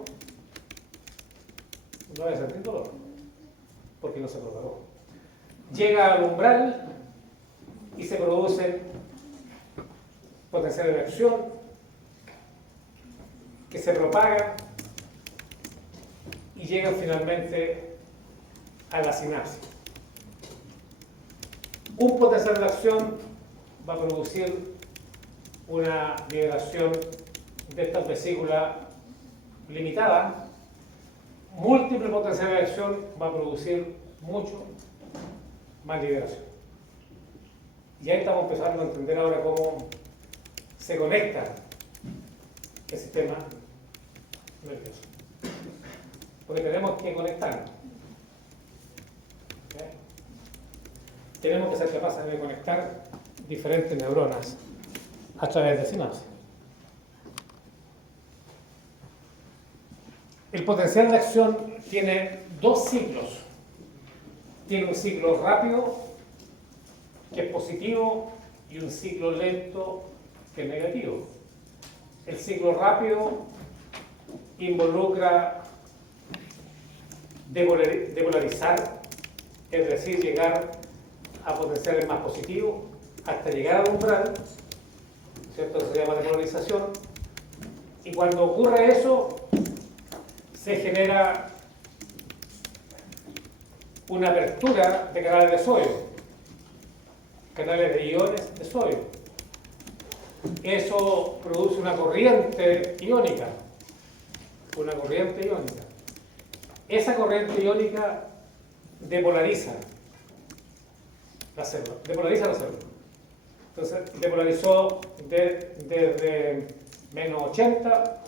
no voy a sentir dolor, porque no se propagó. Llega al umbral y se producen potenciales de acción que se propagan y llegan finalmente a la sinapsis. Un potencial de acción va a producir una liberación de esta vesícula limitada. Múltiple potencial de acción va a producir mucho más liberación. Y ahí estamos empezando a entender ahora cómo se conecta el sistema nervioso. Porque tenemos que conectarnos. ¿Okay? Tenemos que ser capaces de conectar diferentes neuronas a través de sinapsis. El potencial de acción tiene dos ciclos. Tiene un ciclo rápido, que es positivo, y un ciclo lento, que es negativo. El ciclo rápido involucra depolarizar, es decir, llegar a potenciales más positivos hasta llegar al umbral, ¿cierto? Se llama depolarización. Y cuando ocurre eso, se genera una apertura de canales de sodio, canales de iones de sodio. Eso produce una corriente iónica. Esa corriente iónica depolariza la célula. Entonces, depolarizó desde menos 80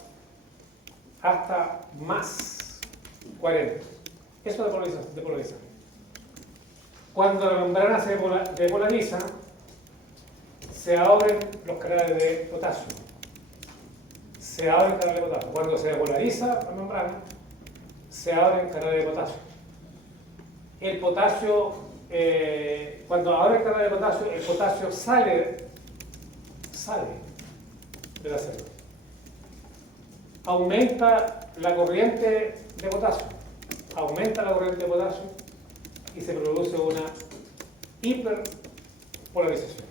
hasta más 40. Eso depolariza. Cuando la membrana se depolariza, se abren los canales de potasio. Cuando se depolariza la membrana, se abren canales de potasio. El potasio, cuando abre el canal de potasio, el potasio sale de la célula. Aumenta la corriente de potasio. Y se produce una hiperpolarización.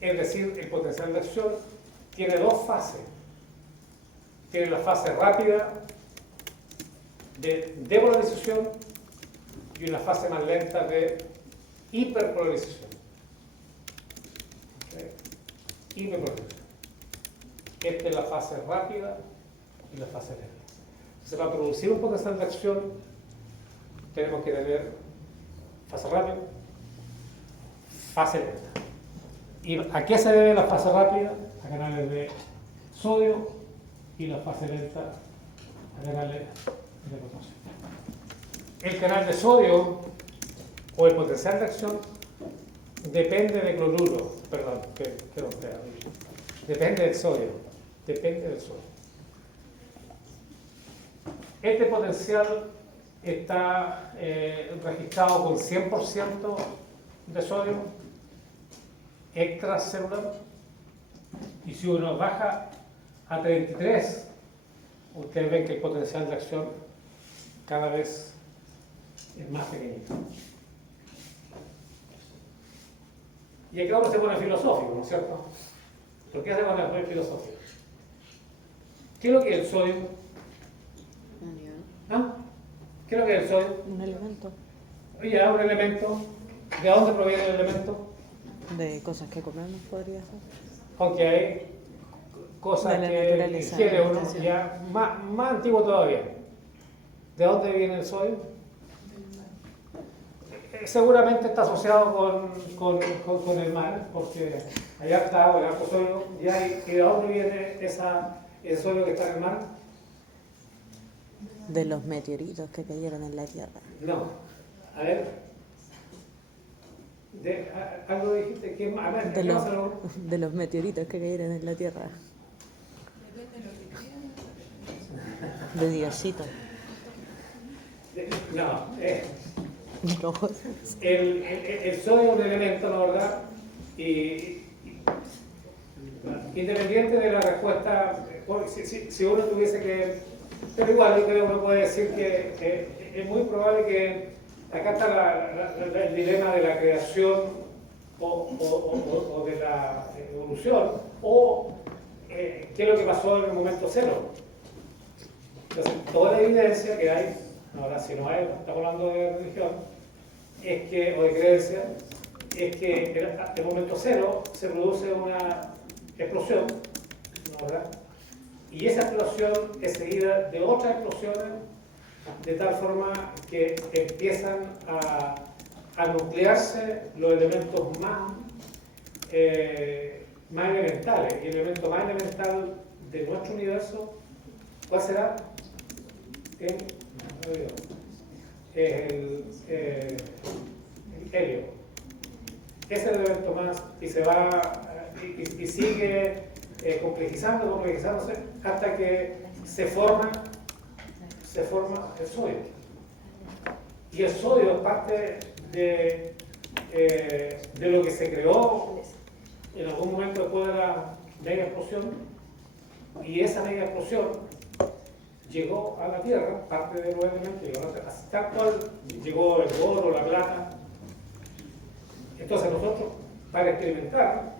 Es decir, el potencial de acción tiene dos fases. Tiene la fase rápida de depolarización y una fase más lenta de hiperpolarización. ¿Okay? Hiperpolarización. Esta es la fase rápida y la fase lenta. Entonces, para producir un potencial de acción, tenemos que tener fase rápida, fase lenta. ¿Y a qué se debe la fase rápida? A canales de sodio, y la fase lenta a canales de potasio. El canal de sodio o el potencial de acción depende de cloruro, perdón, depende del sodio, depende del sodio. Este potencial está registrado con 100% de sodio extracelular, y si uno baja a 33, ustedes ven que el potencial de acción cada vez es más pequeñito. Y aquí ahora se pone filosófico, ¿no es cierto? ¿Por qué se pone filosófico? ¿Qué es lo que es el sodio? ¿Ah? ¿Qué es lo que es el sodio? Un elemento Oye, un elemento. ¿De dónde proviene el elemento? de cosas que comemos, podría ser. Aunque hay cosas De la que naturaleza, ingiere de la uno estación. ya más antiguo todavía. ¿De dónde viene el sodio? Seguramente está asociado con el mar, porque allá está el harto sodio. ¿Y de dónde viene ese sodio que está en el mar? De los meteoritos que cayeron en la Tierra. No. A ver. Algo dijiste que a ver, De ¿qué los, pasa luego? de los meteoritos que cayeron en la Tierra. Depende de lo que crean. De Diosito. No, No. el sodio es un elemento, ¿no, verdad? Y independiente de la respuesta, si uno tuviese que... Pero igual yo creo que uno puede decir que es muy probable que acá está el dilema de la creación o de la evolución, o qué es lo que pasó en el momento cero. Entonces, toda la evidencia que hay, ahora si no hay, estamos hablando de religión, o de creencia, es que en el momento cero se produce una explosión, ¿no, verdad? Y esa explosión es seguida de otras explosiones, de tal forma que empiezan a nuclearse los elementos más elementales. Y el elemento más elemental de nuestro universo, ¿cuál será? Es el helio. Ese es el elemento más, y se va y sigue complejizándose hasta que se forma el sodio. Y el sodio es parte de lo que se creó en algún momento después de la mega explosión, y esa mega explosión llegó a la Tierra, parte de los elementos, tal cual llegó el oro, la plata. Entonces nosotros, para experimentar,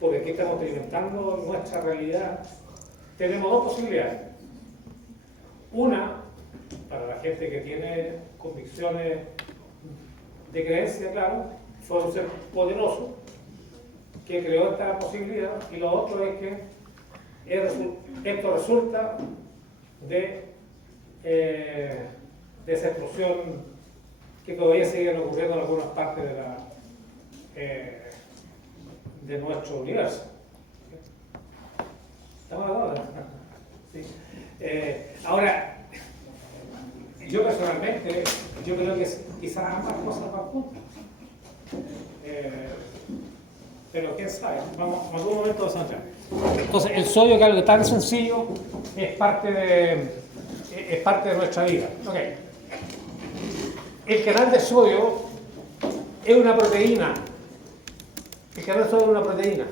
porque aquí estamos experimentando nuestra realidad, tenemos dos posibilidades. Una, para la gente que tiene convicciones de creencia, claro, fue un ser poderoso que creó esta posibilidad, y lo otro es que esto resulta de esa explosión que todavía siguen ocurriendo en algunas partes de nuestro universo. ¿Estamos de acuerdo? Sí. Ahora, yo personalmente, yo creo que quizás ambas cosas van juntas. Pero quién sabe, vamos, en algún momento vamos a entrar. Entonces, el sodio, que es algo tan sencillo, es parte de nuestra vida. Okay. El canal de sodio es una proteína. El canal de sodio es una proteína.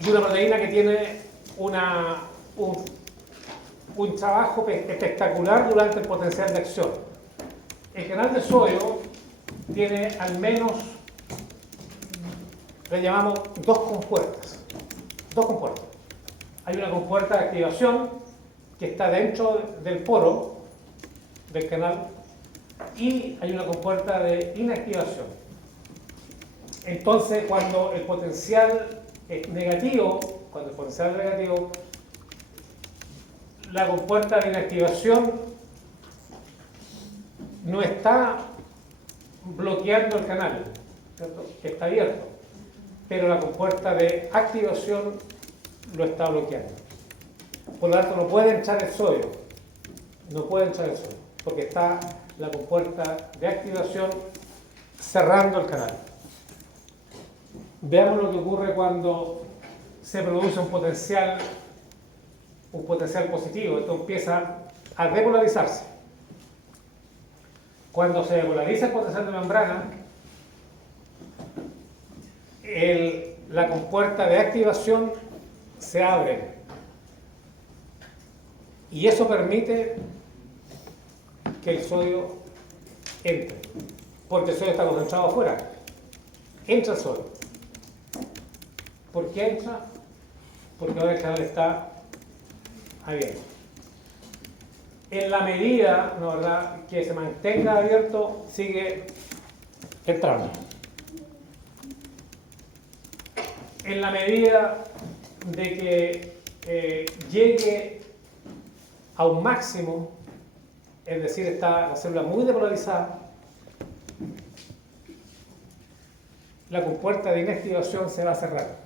Y una proteína que tiene un trabajo espectacular durante el potencial de acción. El canal de sodio tiene al menos, le llamamos dos compuertas. Hay una compuerta de activación que está dentro del poro, del canal y hay una compuerta de inactivación. Entonces, cuando el potencial es negativo, la compuerta de inactivación no está bloqueando el canal, ¿cierto? Está abierto, pero la compuerta de activación lo está bloqueando. Por lo tanto, no puede entrar el sodio, porque está la compuerta de activación cerrando el canal. Veamos lo que ocurre cuando se produce un potencial positivo. Esto empieza a repolarizarse. Cuando se depolariza el potencial de membrana, la compuerta de activación se abre y eso permite que el sodio entre, porque el sodio está concentrado afuera. Entra el sodio. ¿Por qué entra? Porque ahora el canal está abierto. En la medida, ¿no, verdad?, que se mantenga abierto, sigue entrando. En la medida de que llegue a un máximo, es decir, está la célula muy depolarizada, la compuerta de inactivación se va a cerrar.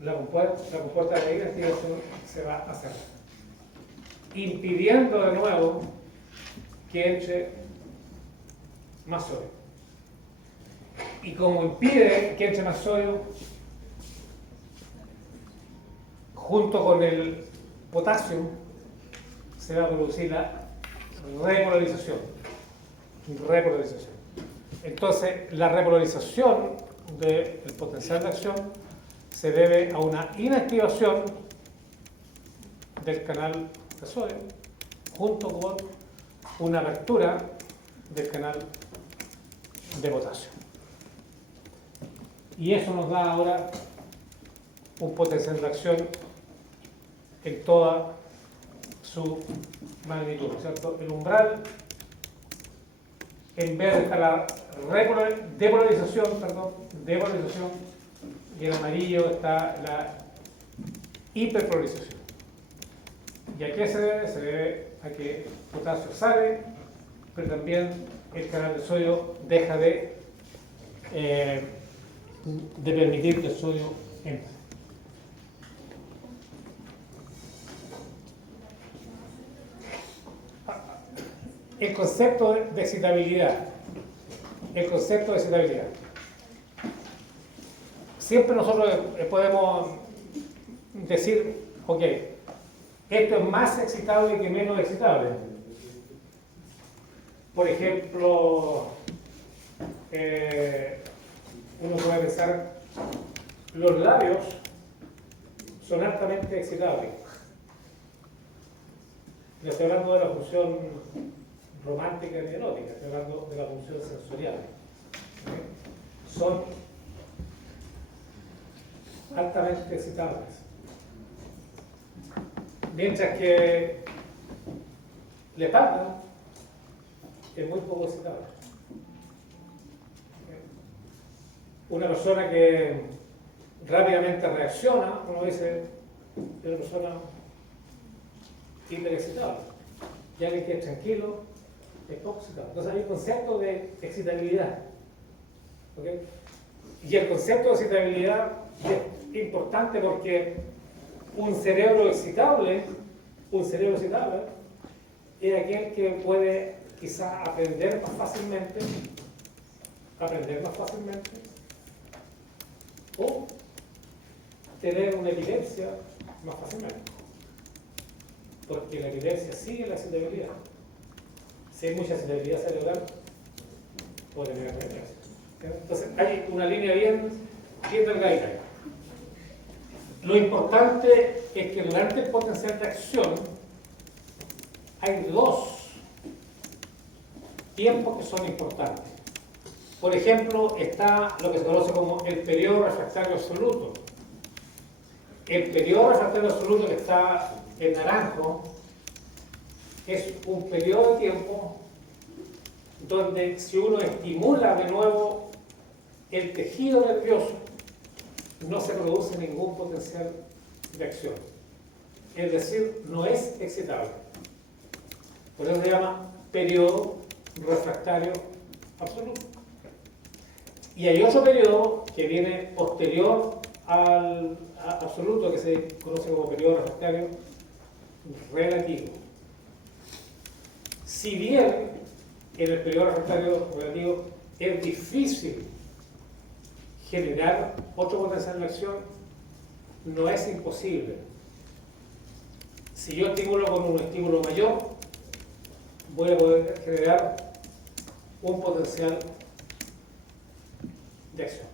La compuerta de inactivación se va a cerrar, impidiendo de nuevo que entre más sodio. Y como impide que entre más sodio, junto con el potasio, se va a producir la repolarización. Entonces, la repolarización del potencial de acción se debe a una inactivación del canal de sodio junto con una apertura del canal de potasio. Y eso nos da ahora un potencial de acción en toda su magnitud, ¿cierto? El umbral, en vez de estar la depolarización, y en amarillo está la hiperpolarización. ¿Y a qué se debe? Se debe a que el potasio sale, pero también el canal de sodio deja de permitir que el sodio entre. El concepto de excitabilidad. Siempre nosotros podemos decir, ok, esto es más excitable que menos excitable. Por ejemplo, uno puede pensar, los labios son altamente excitables. Le estoy hablando de la función romántica y erótica, estoy hablando de la función sensorial. ¿Okay? Son altamente excitables. Mientras que la espalda es muy poco excitable. Una persona que rápidamente reacciona, uno dice, es una persona hiperexcitable. Y alguien que es tranquilo es poco excitable. Entonces hay un concepto de excitabilidad. ¿Okay? Y el concepto de excitabilidad es importante porque un cerebro excitable es aquel que puede quizá aprender más fácilmente o tener una epilepsia más fácilmente, porque la epilepsia sigue la excitabilidad. Si hay mucha excitabilidad cerebral, puede tener epilepsia. Entonces hay una línea bien delgadita. Lo importante es que durante el potencial de acción hay dos tiempos que son importantes. Por ejemplo, está lo que se conoce como el periodo refractario absoluto. El periodo refractario absoluto, que está en naranjo, es un periodo de tiempo donde si uno estimula de nuevo el tejido nervioso, no se produce ningún potencial de acción. Es decir, no es excitable. Por eso se llama periodo refractario absoluto. Y hay otro periodo que viene posterior al absoluto, que se conoce como periodo refractario relativo. Si bien en el periodo refractario relativo es difícil generar otro potencial de acción, no es imposible. Si yo estimulo con un estímulo mayor, voy a poder generar un potencial de acción.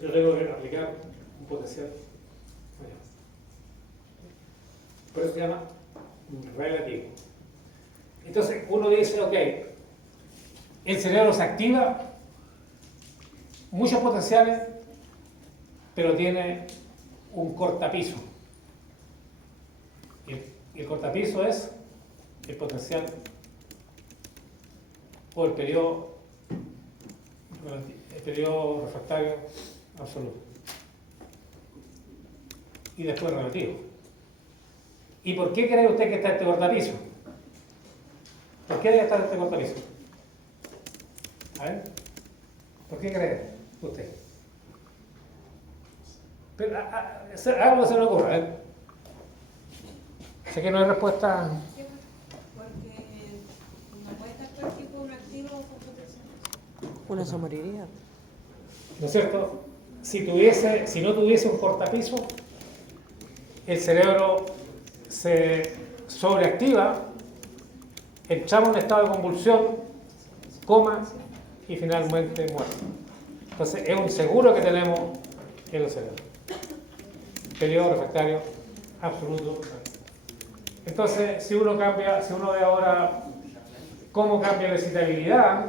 Yo tengo que aplicar un potencial mayor. Por eso se llama relativo. Entonces uno dice, ok, el cerebro se activa, muchos potenciales, pero tiene un cortapiso. El cortapiso es el potencial o el periodo refractario absoluto. Y después relativo. ¿Y por qué cree usted que está este cortapiso? ¿Por qué debe estar este cortapiso? A ver, ¿por qué cree usted? Pero, algo que se me ocurre, a ver. Sé que no hay respuesta. Porque no puede estar todo el tiempo un activo con potencial. Uno se moriría. ¿No es cierto? Si no tuviese un cortapiso, el cerebro se sobreactiva, entramos en un estado de convulsión, coma y finalmente muere. Entonces es un seguro que tenemos en el cerebro. Periodo refractario absoluto. Entonces, si uno ve ahora cómo cambia la excitabilidad,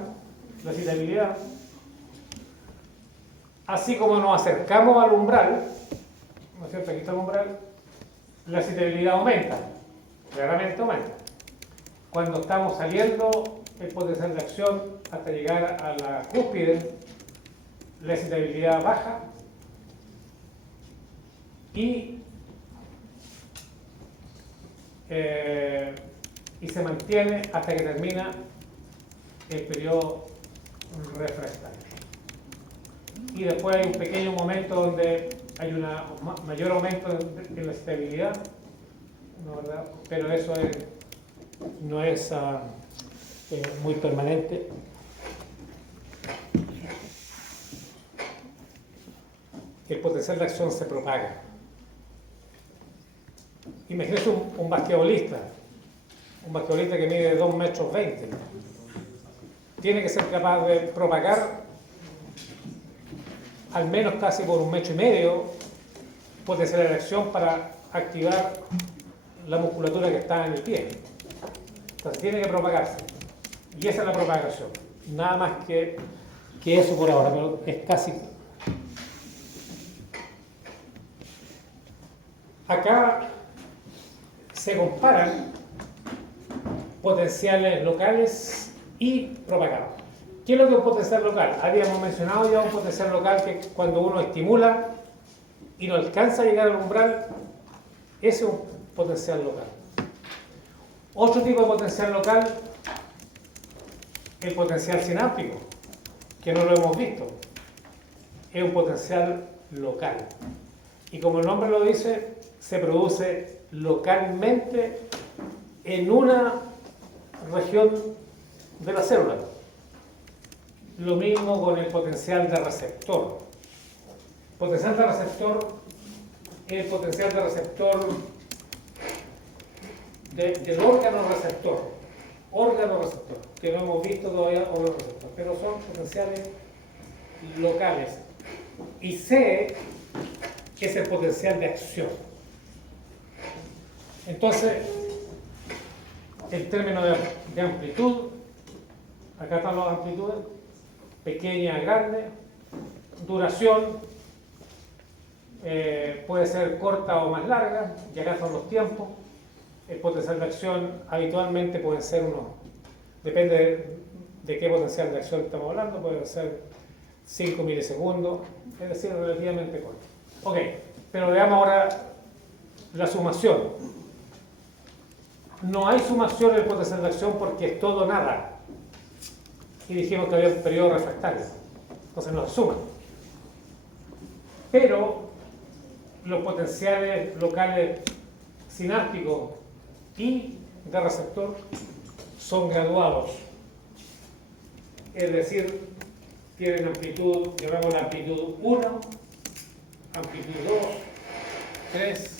así como nos acercamos al umbral, ¿no es cierto? Aquí está el umbral, la excitabilidad aumenta, claramente aumenta. Cuando estamos saliendo, el potencial de acción hasta llegar a la cúspide, la excitabilidad baja y se mantiene hasta que termina el periodo refractario. Y después hay un pequeño momento donde hay un mayor aumento en la estabilidad, ¿no, verdad? Pero eso no es muy permanente. El potencial de acción se propaga. Imagínese un basquetbolista que mide 2,20 metros. Tiene que ser capaz de propagar al menos casi por 1,5 metros potencial de acción para activar la musculatura que está en el pie. Entonces tiene que propagarse. Y esa es la propagación. Nada más que eso por ahora, pero es casi. Acá se comparan potenciales locales y propagados. ¿Qué es lo que es un potencial local? Habíamos mencionado ya un potencial local que cuando uno estimula y no alcanza a llegar al umbral, ese es un potencial local. Otro tipo de potencial local, el potencial sináptico, que no lo hemos visto, es un potencial local. Y como el nombre lo dice, se produce localmente en una región de la célula. Lo mismo con el potencial de receptor. Potencial de receptor es el potencial de receptor del órgano receptor, que no hemos visto todavía órgano receptor, pero son potenciales locales. Y C es el potencial de acción. Entonces, el término de amplitud, acá están las amplitudes, pequeña, grande, duración, puede ser corta o más larga, y acá están los tiempos, el potencial de acción habitualmente pueden ser unos, depende de qué potencial de acción estamos hablando, pueden ser 5 milisegundos, es decir, relativamente corto. Ok, pero veamos ahora la sumación. No hay sumación en el potencial de acción porque es todo o nada. Y dijimos que había un periodo refractario, entonces no se suma. Pero los potenciales locales sinápticos y de receptor son graduados, es decir, tienen amplitud, llamamos la amplitud 1, amplitud 2, 3,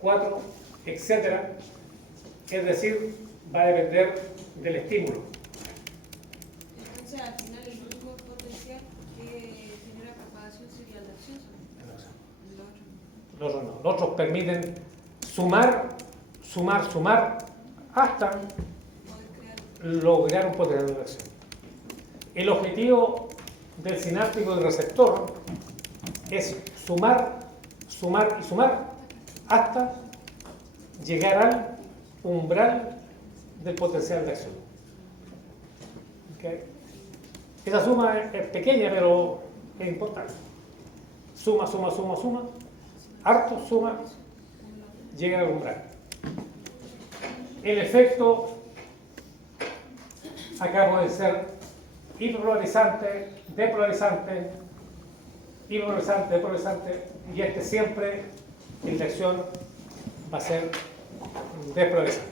4, etc. Es decir, va a depender del estímulo. Entonces, al final, el único potencial que genera propagación sería el de acción. Los otros no. Los otros permiten sumar hasta lograr un potencial de acción. El objetivo del sináptico y del receptor es sumar hasta llegar al umbral del potencial de acción. ¿Okay? Esa suma es pequeña, pero es importante. Suma, harto suma, llega al umbral. El efecto acá puede ser hiperpolarizante, depolarizante, hiperpolarizante, depolarizante, y siempre el de acción va a ser despolarizante.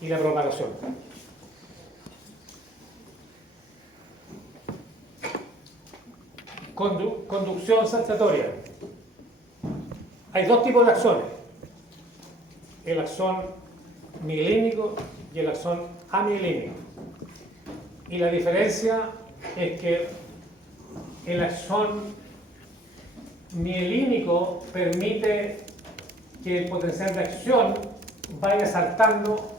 Y la propagación. Conducción saltatoria. Hay dos tipos de axones. El axón mielínico y el axón amielínico. Y la diferencia es que el axón mielínico permite que el potencial de acción vaya saltando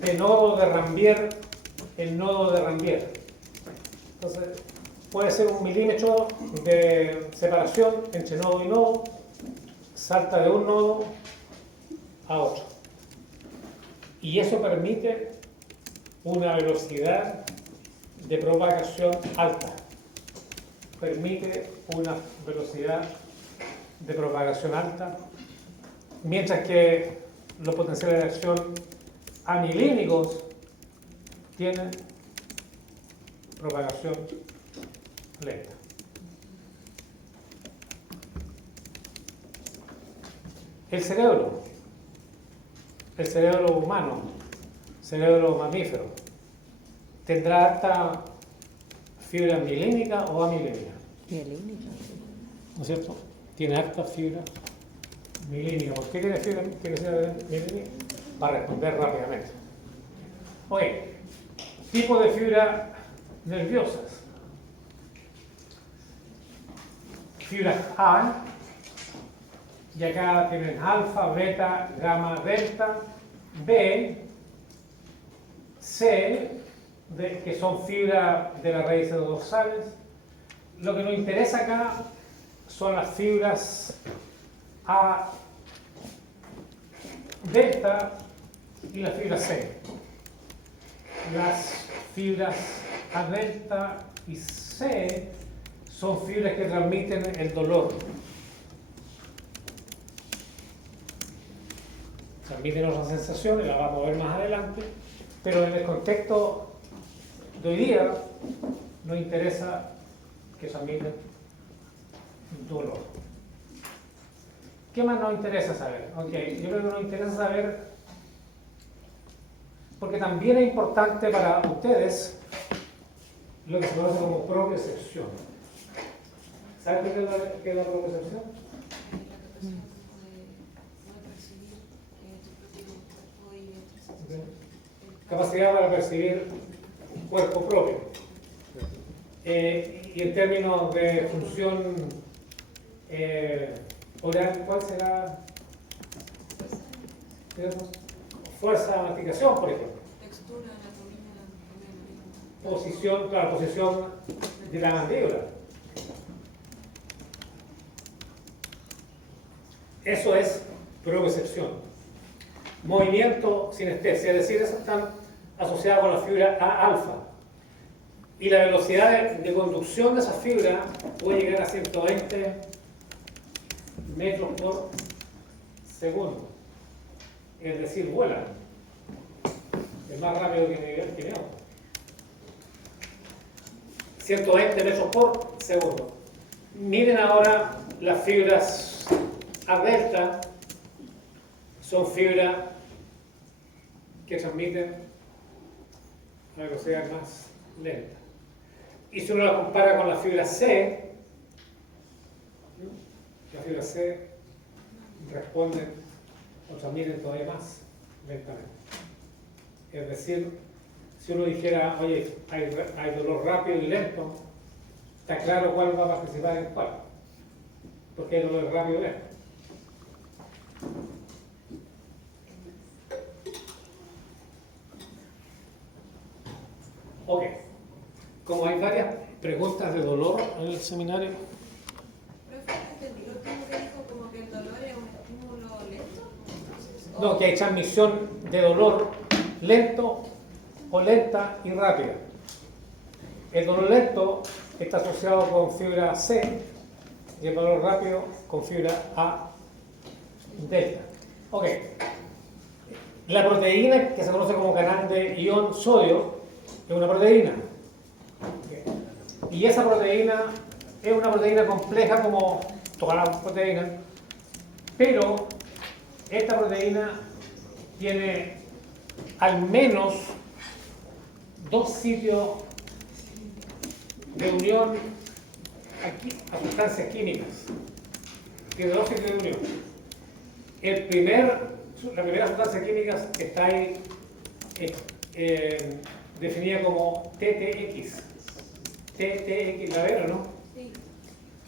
de nodo de Rambier en nodo de Rambier. Entonces, puede ser 1 milímetro de separación entre nodo y nodo, salta de un nodo a otro. Y eso permite una velocidad de propagación alta. Permite una velocidad de propagación alta, mientras que los potenciales de acción amielínicos tienen propagación lenta. El cerebro humano, cerebro mamífero, ¿tendrá alta fibra mielínica o amielínica? Mielínica. ¿No es cierto? Tiene alta fibra mielínica. ¿Por qué tiene fibra mielínica? Para responder rápidamente. Ok, tipo de fibra nerviosas. Fibras A, y acá tienen alfa, beta, gamma, delta, B, C, que son fibras de las raíces dorsales. Lo que nos interesa acá son las fibras A, delta y las fibras C. Las fibras A, delta y C son fibras que transmiten el dolor. Transmiten otras sensaciones, las vamos a ver más adelante, pero en el contexto de hoy día nos interesa que transmiten dolor. ¿Qué más nos interesa saber? Okay, yo creo que nos interesa saber, porque también es importante para ustedes lo que se conoce como propiocepción. ¿Saben qué es la propiocepción? Capacidad para percibir un cuerpo propio. Y en términos de función oral, ¿cuál será? Fuerza de masticación, por ejemplo. Textura, anatomía, Posición, claro, posición de la mandíbula. Eso es propiocepción. movimiento sinestesia, es decir, esas están asociadas con la fibra A alfa. Y la velocidad de conducción de esa fibra puede llegar a 120 metros por segundo. Es decir, vuelan. Es más rápido que mi auto. 120 metros por segundo. Miren ahora las fibras A delta, son fibras que transmiten a velocidad más lenta. Y si uno la compara con la fibra C, la fibra C responde o transmiten todavía más lentamente. Es decir, si uno dijera, oye, hay dolor rápido y lento, está claro cuál va a participar en cuál, porque hay dolor rápido y lento. Ok, como hay varias preguntas de dolor en el seminario. Profe, entendí lo último que dijo, como que el dolor es un estímulo lento. No, que hay transmisión de dolor lento o lenta y rápida. El dolor lento está asociado con fibra C y el dolor rápido con fibra A delta. Ok. La proteína que se conoce como canal de ion sodio es una proteína. Y esa proteína es una proteína compleja como todas las proteínas, pero esta proteína tiene al menos dos sitios de unión a sustancias químicas. Tiene dos sitios de unión. La primera sustancia química está ahí definida como TTX. TTX, ¿la ven o no? Sí.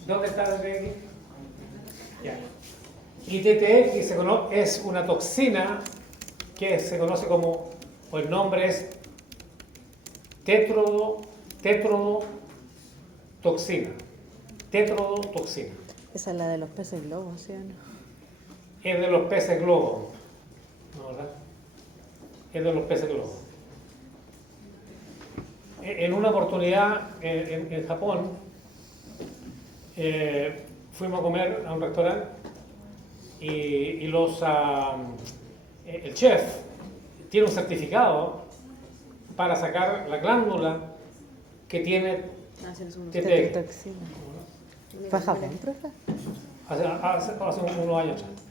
¿Dónde está TTX? Ya. Y TTX es una toxina que se conoce como, o el nombre es tetrodotoxina. Tetrodotoxina. Esa es la de los peces globos, ¿sí o no? Es de los peces globos. ¿No, verdad? Es de los peces globos. En una oportunidad en Japón, fuimos a comer a un restaurante y el chef tiene un certificado para sacar la glándula que tiene TTX. Tetrodotoxina. ¿Fue a Japón, profe? Hace unos años atrás.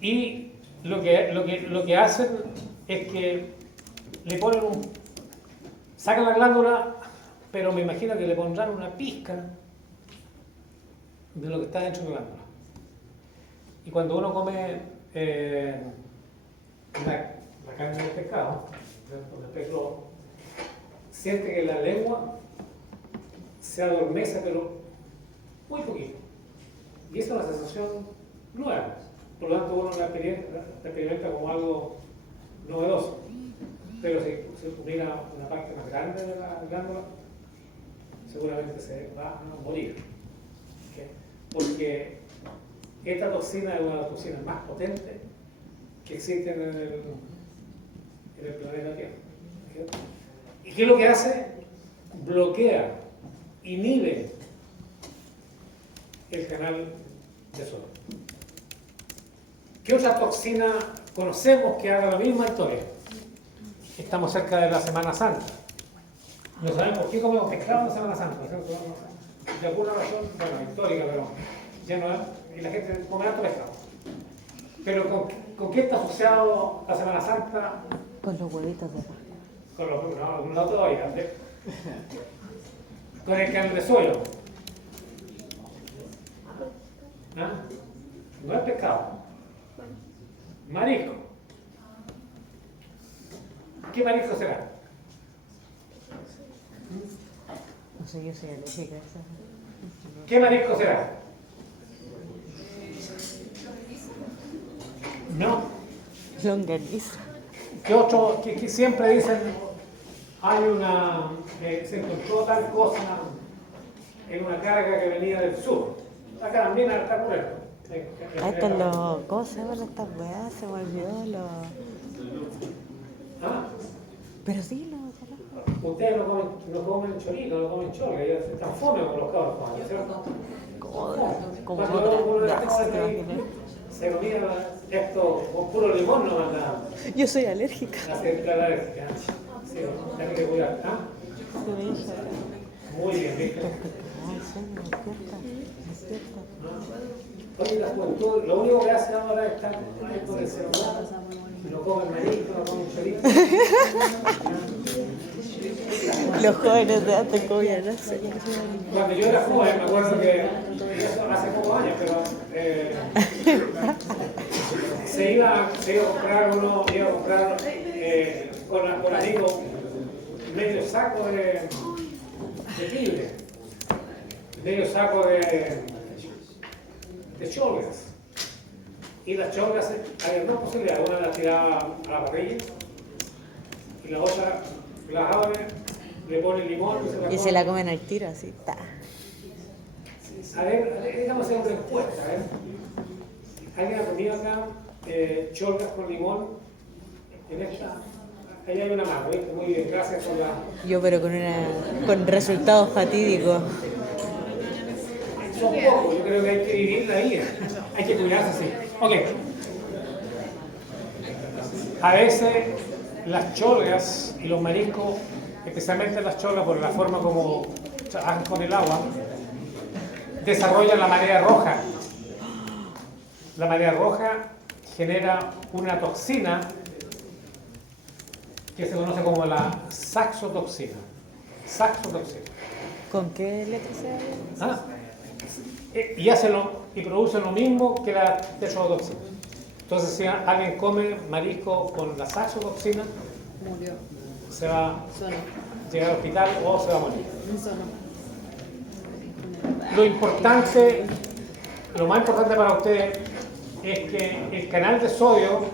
Y lo que hacen es que le ponen sacan la glándula, pero me imagino que le pondrán una pizca de lo que está dentro de la glándula. Y cuando uno come la carne del pescado, del pez globo, siente que la lengua se adormece, pero muy poquito. Y esa es una sensación nueva. Por lo tanto, uno la experimenta como algo novedoso. Pero si mira una parte más grande de la glándula, seguramente se va a morir. ¿Okay? Porque esta toxina es una de las toxinas más potentes que existen en el planeta Tierra. ¿Okay? ¿Y qué es lo que hace? Bloquea, inhibe el canal de sodio. ¿Qué otra toxina conocemos que haga la misma historia? Estamos cerca de la Semana Santa. No sabemos por qué comemos pescado en la Semana Santa. De alguna razón, bueno, histórica, pero ya no es. Y la gente come harto pescado. Pero ¿con qué está asociado la Semana Santa? Con los huevitos de Pascua. Con no todavía. Con el canal de suelo. ¿Ah? No es pescado. Marisco. ¿Qué marisco será? No sé, yo soy alérgica a esa. ¿Qué marisco será? No. Longaniza. ¿Qué otro? Que siempre dicen, se encontró tal cosa en una carga que venía del sur. Acá también está ocurriendo. Ah, estos los. ¿Cómo se llaman estas weas? Se me olvidó los. ¿Ah? Pero sí, los. Ustedes no comen chorizo, no comen chorga, ya se están fome con los cabros, ¿cierto? Como Cuando otra. uno Ya, de se estos te ahí imaginé. se comía esto con puro limón, no manda Yo soy alérgica. a hacer la alergia. Sí, hay que cuidar. ¿Ah? Se me hizo. Muy bien, ¿viste? Ay, sueño, despierta. Despierta. Oye, la juventud, lo único que hace ahora es estar ahí por el celular, no comen marisco, no comen chorizo. Los jóvenes de antes comían así. Cuando yo era joven, me acuerdo que, eso hace pocos años, pero se iba a comprar con amigos medio saco de tigre, medio saco de cholgas. Y las cholgas, había dos posibilidades, una las tiraba a la parrilla y la otra las abre, le pone limón Y se la comen al tiro, así. Ta. A ver, digamos hacer una encuesta, a ver. ¿Alguien ha comido acá cholgas con limón? En esta, ahí hay una mano, ¿viste? Muy bien, gracias por la... Yo, pero con resultados fatídicos. Son pocos, yo creo que hay que vivir la vida, hay que cuidarse así. Ok. A veces las cholgas y los mariscos, especialmente las cholgas por la forma como hacen con el agua, desarrollan la marea roja. La marea roja genera una toxina que se conoce como la saxotoxina. Saxotoxina. ¿Con qué letra se habla? ¿Ah? Y produce lo mismo que la tetrodotoxina. Entonces, si alguien come marisco con la saxotoxina, Murió. se va a Sonó. llegar al hospital o se va a morir. Sonó. Lo más importante para ustedes es que el canal de sodio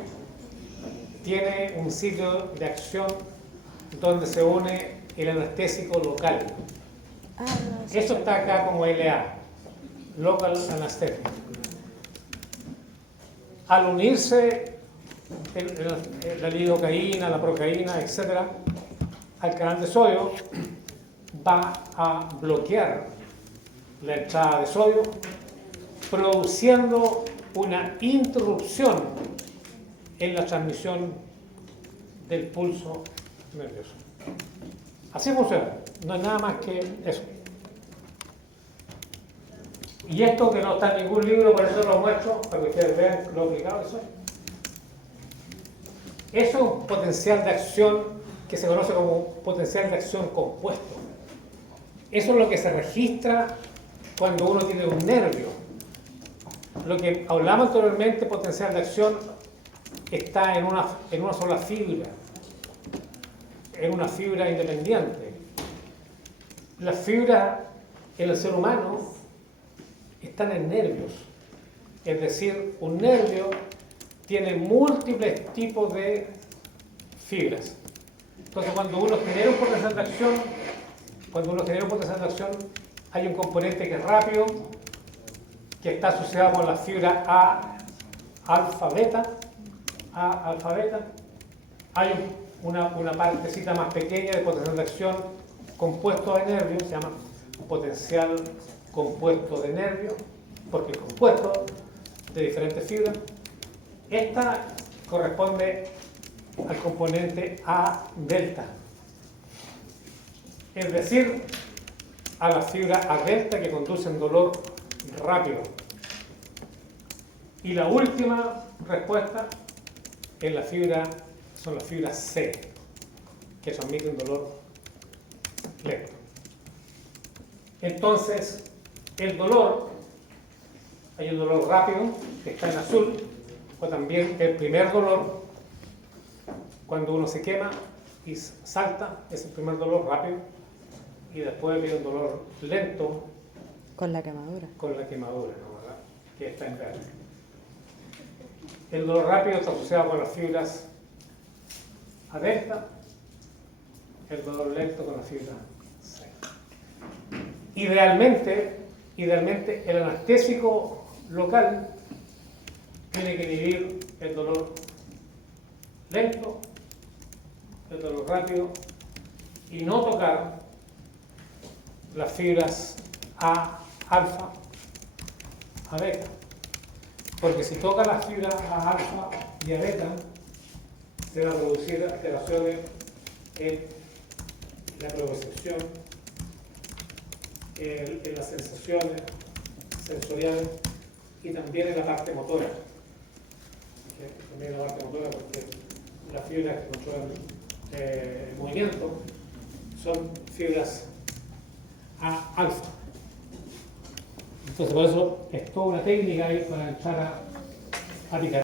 tiene un sitio de acción donde se une el anestésico local. Ah, no, Eso está acá como LA, Local Anesthetic. Al unirse la lidocaína, la procaína, etc., al canal de sodio, va a bloquear la entrada de sodio, produciendo una interrupción en la transmisión del pulso nervioso. Así funciona, no es nada más que eso. Y esto que no está en ningún libro, por eso lo muestro, para que ustedes vean lo aplicado eso. Eso es un potencial de acción que se conoce como potencial de acción compuesto. Eso es lo que se registra cuando uno tiene un nervio. Lo que hablamos anteriormente, potencial de acción, está en una sola fibra, en una fibra independiente. Las fibras en el ser humano están en nervios. Es decir, un nervio tiene múltiples tipos de fibras. Entonces, cuando uno genera un potencial de acción, hay un componente que es rápido, que está asociado con la fibra A alfa beta. Hay una partecita más pequeña de potencial de acción compuesto de nervio, se llama potencial compuesto de nervio, porque es compuesto de diferentes fibras. Esta corresponde al componente A delta, es decir, a la fibra A delta que conducen dolor rápido. Y la última respuesta es son las fibras C, que transmiten dolor lento. Entonces, el dolor, hay un dolor rápido que está en azul, o también el primer dolor, cuando uno se quema y salta, es el primer dolor rápido, y después viene un dolor lento con la quemadura. con la quemadura, ¿no? ¿Verdad? Que está en verde. El dolor rápido está asociado con las fibras A delta, el dolor lento con la fibra C. Idealmente el anestésico local tiene que inhibir el dolor lento, el dolor rápido, y no tocar las fibras A, alfa, a beta. Porque si toca las fibras A, alfa y a beta, se van a producir alteraciones en la propiocepción, en las sensaciones sensoriales y también en la parte motora. También en la parte motora, porque las fibras que controlan el movimiento son fibras A alfa. Entonces, por eso es toda una técnica ahí para entrar a picar.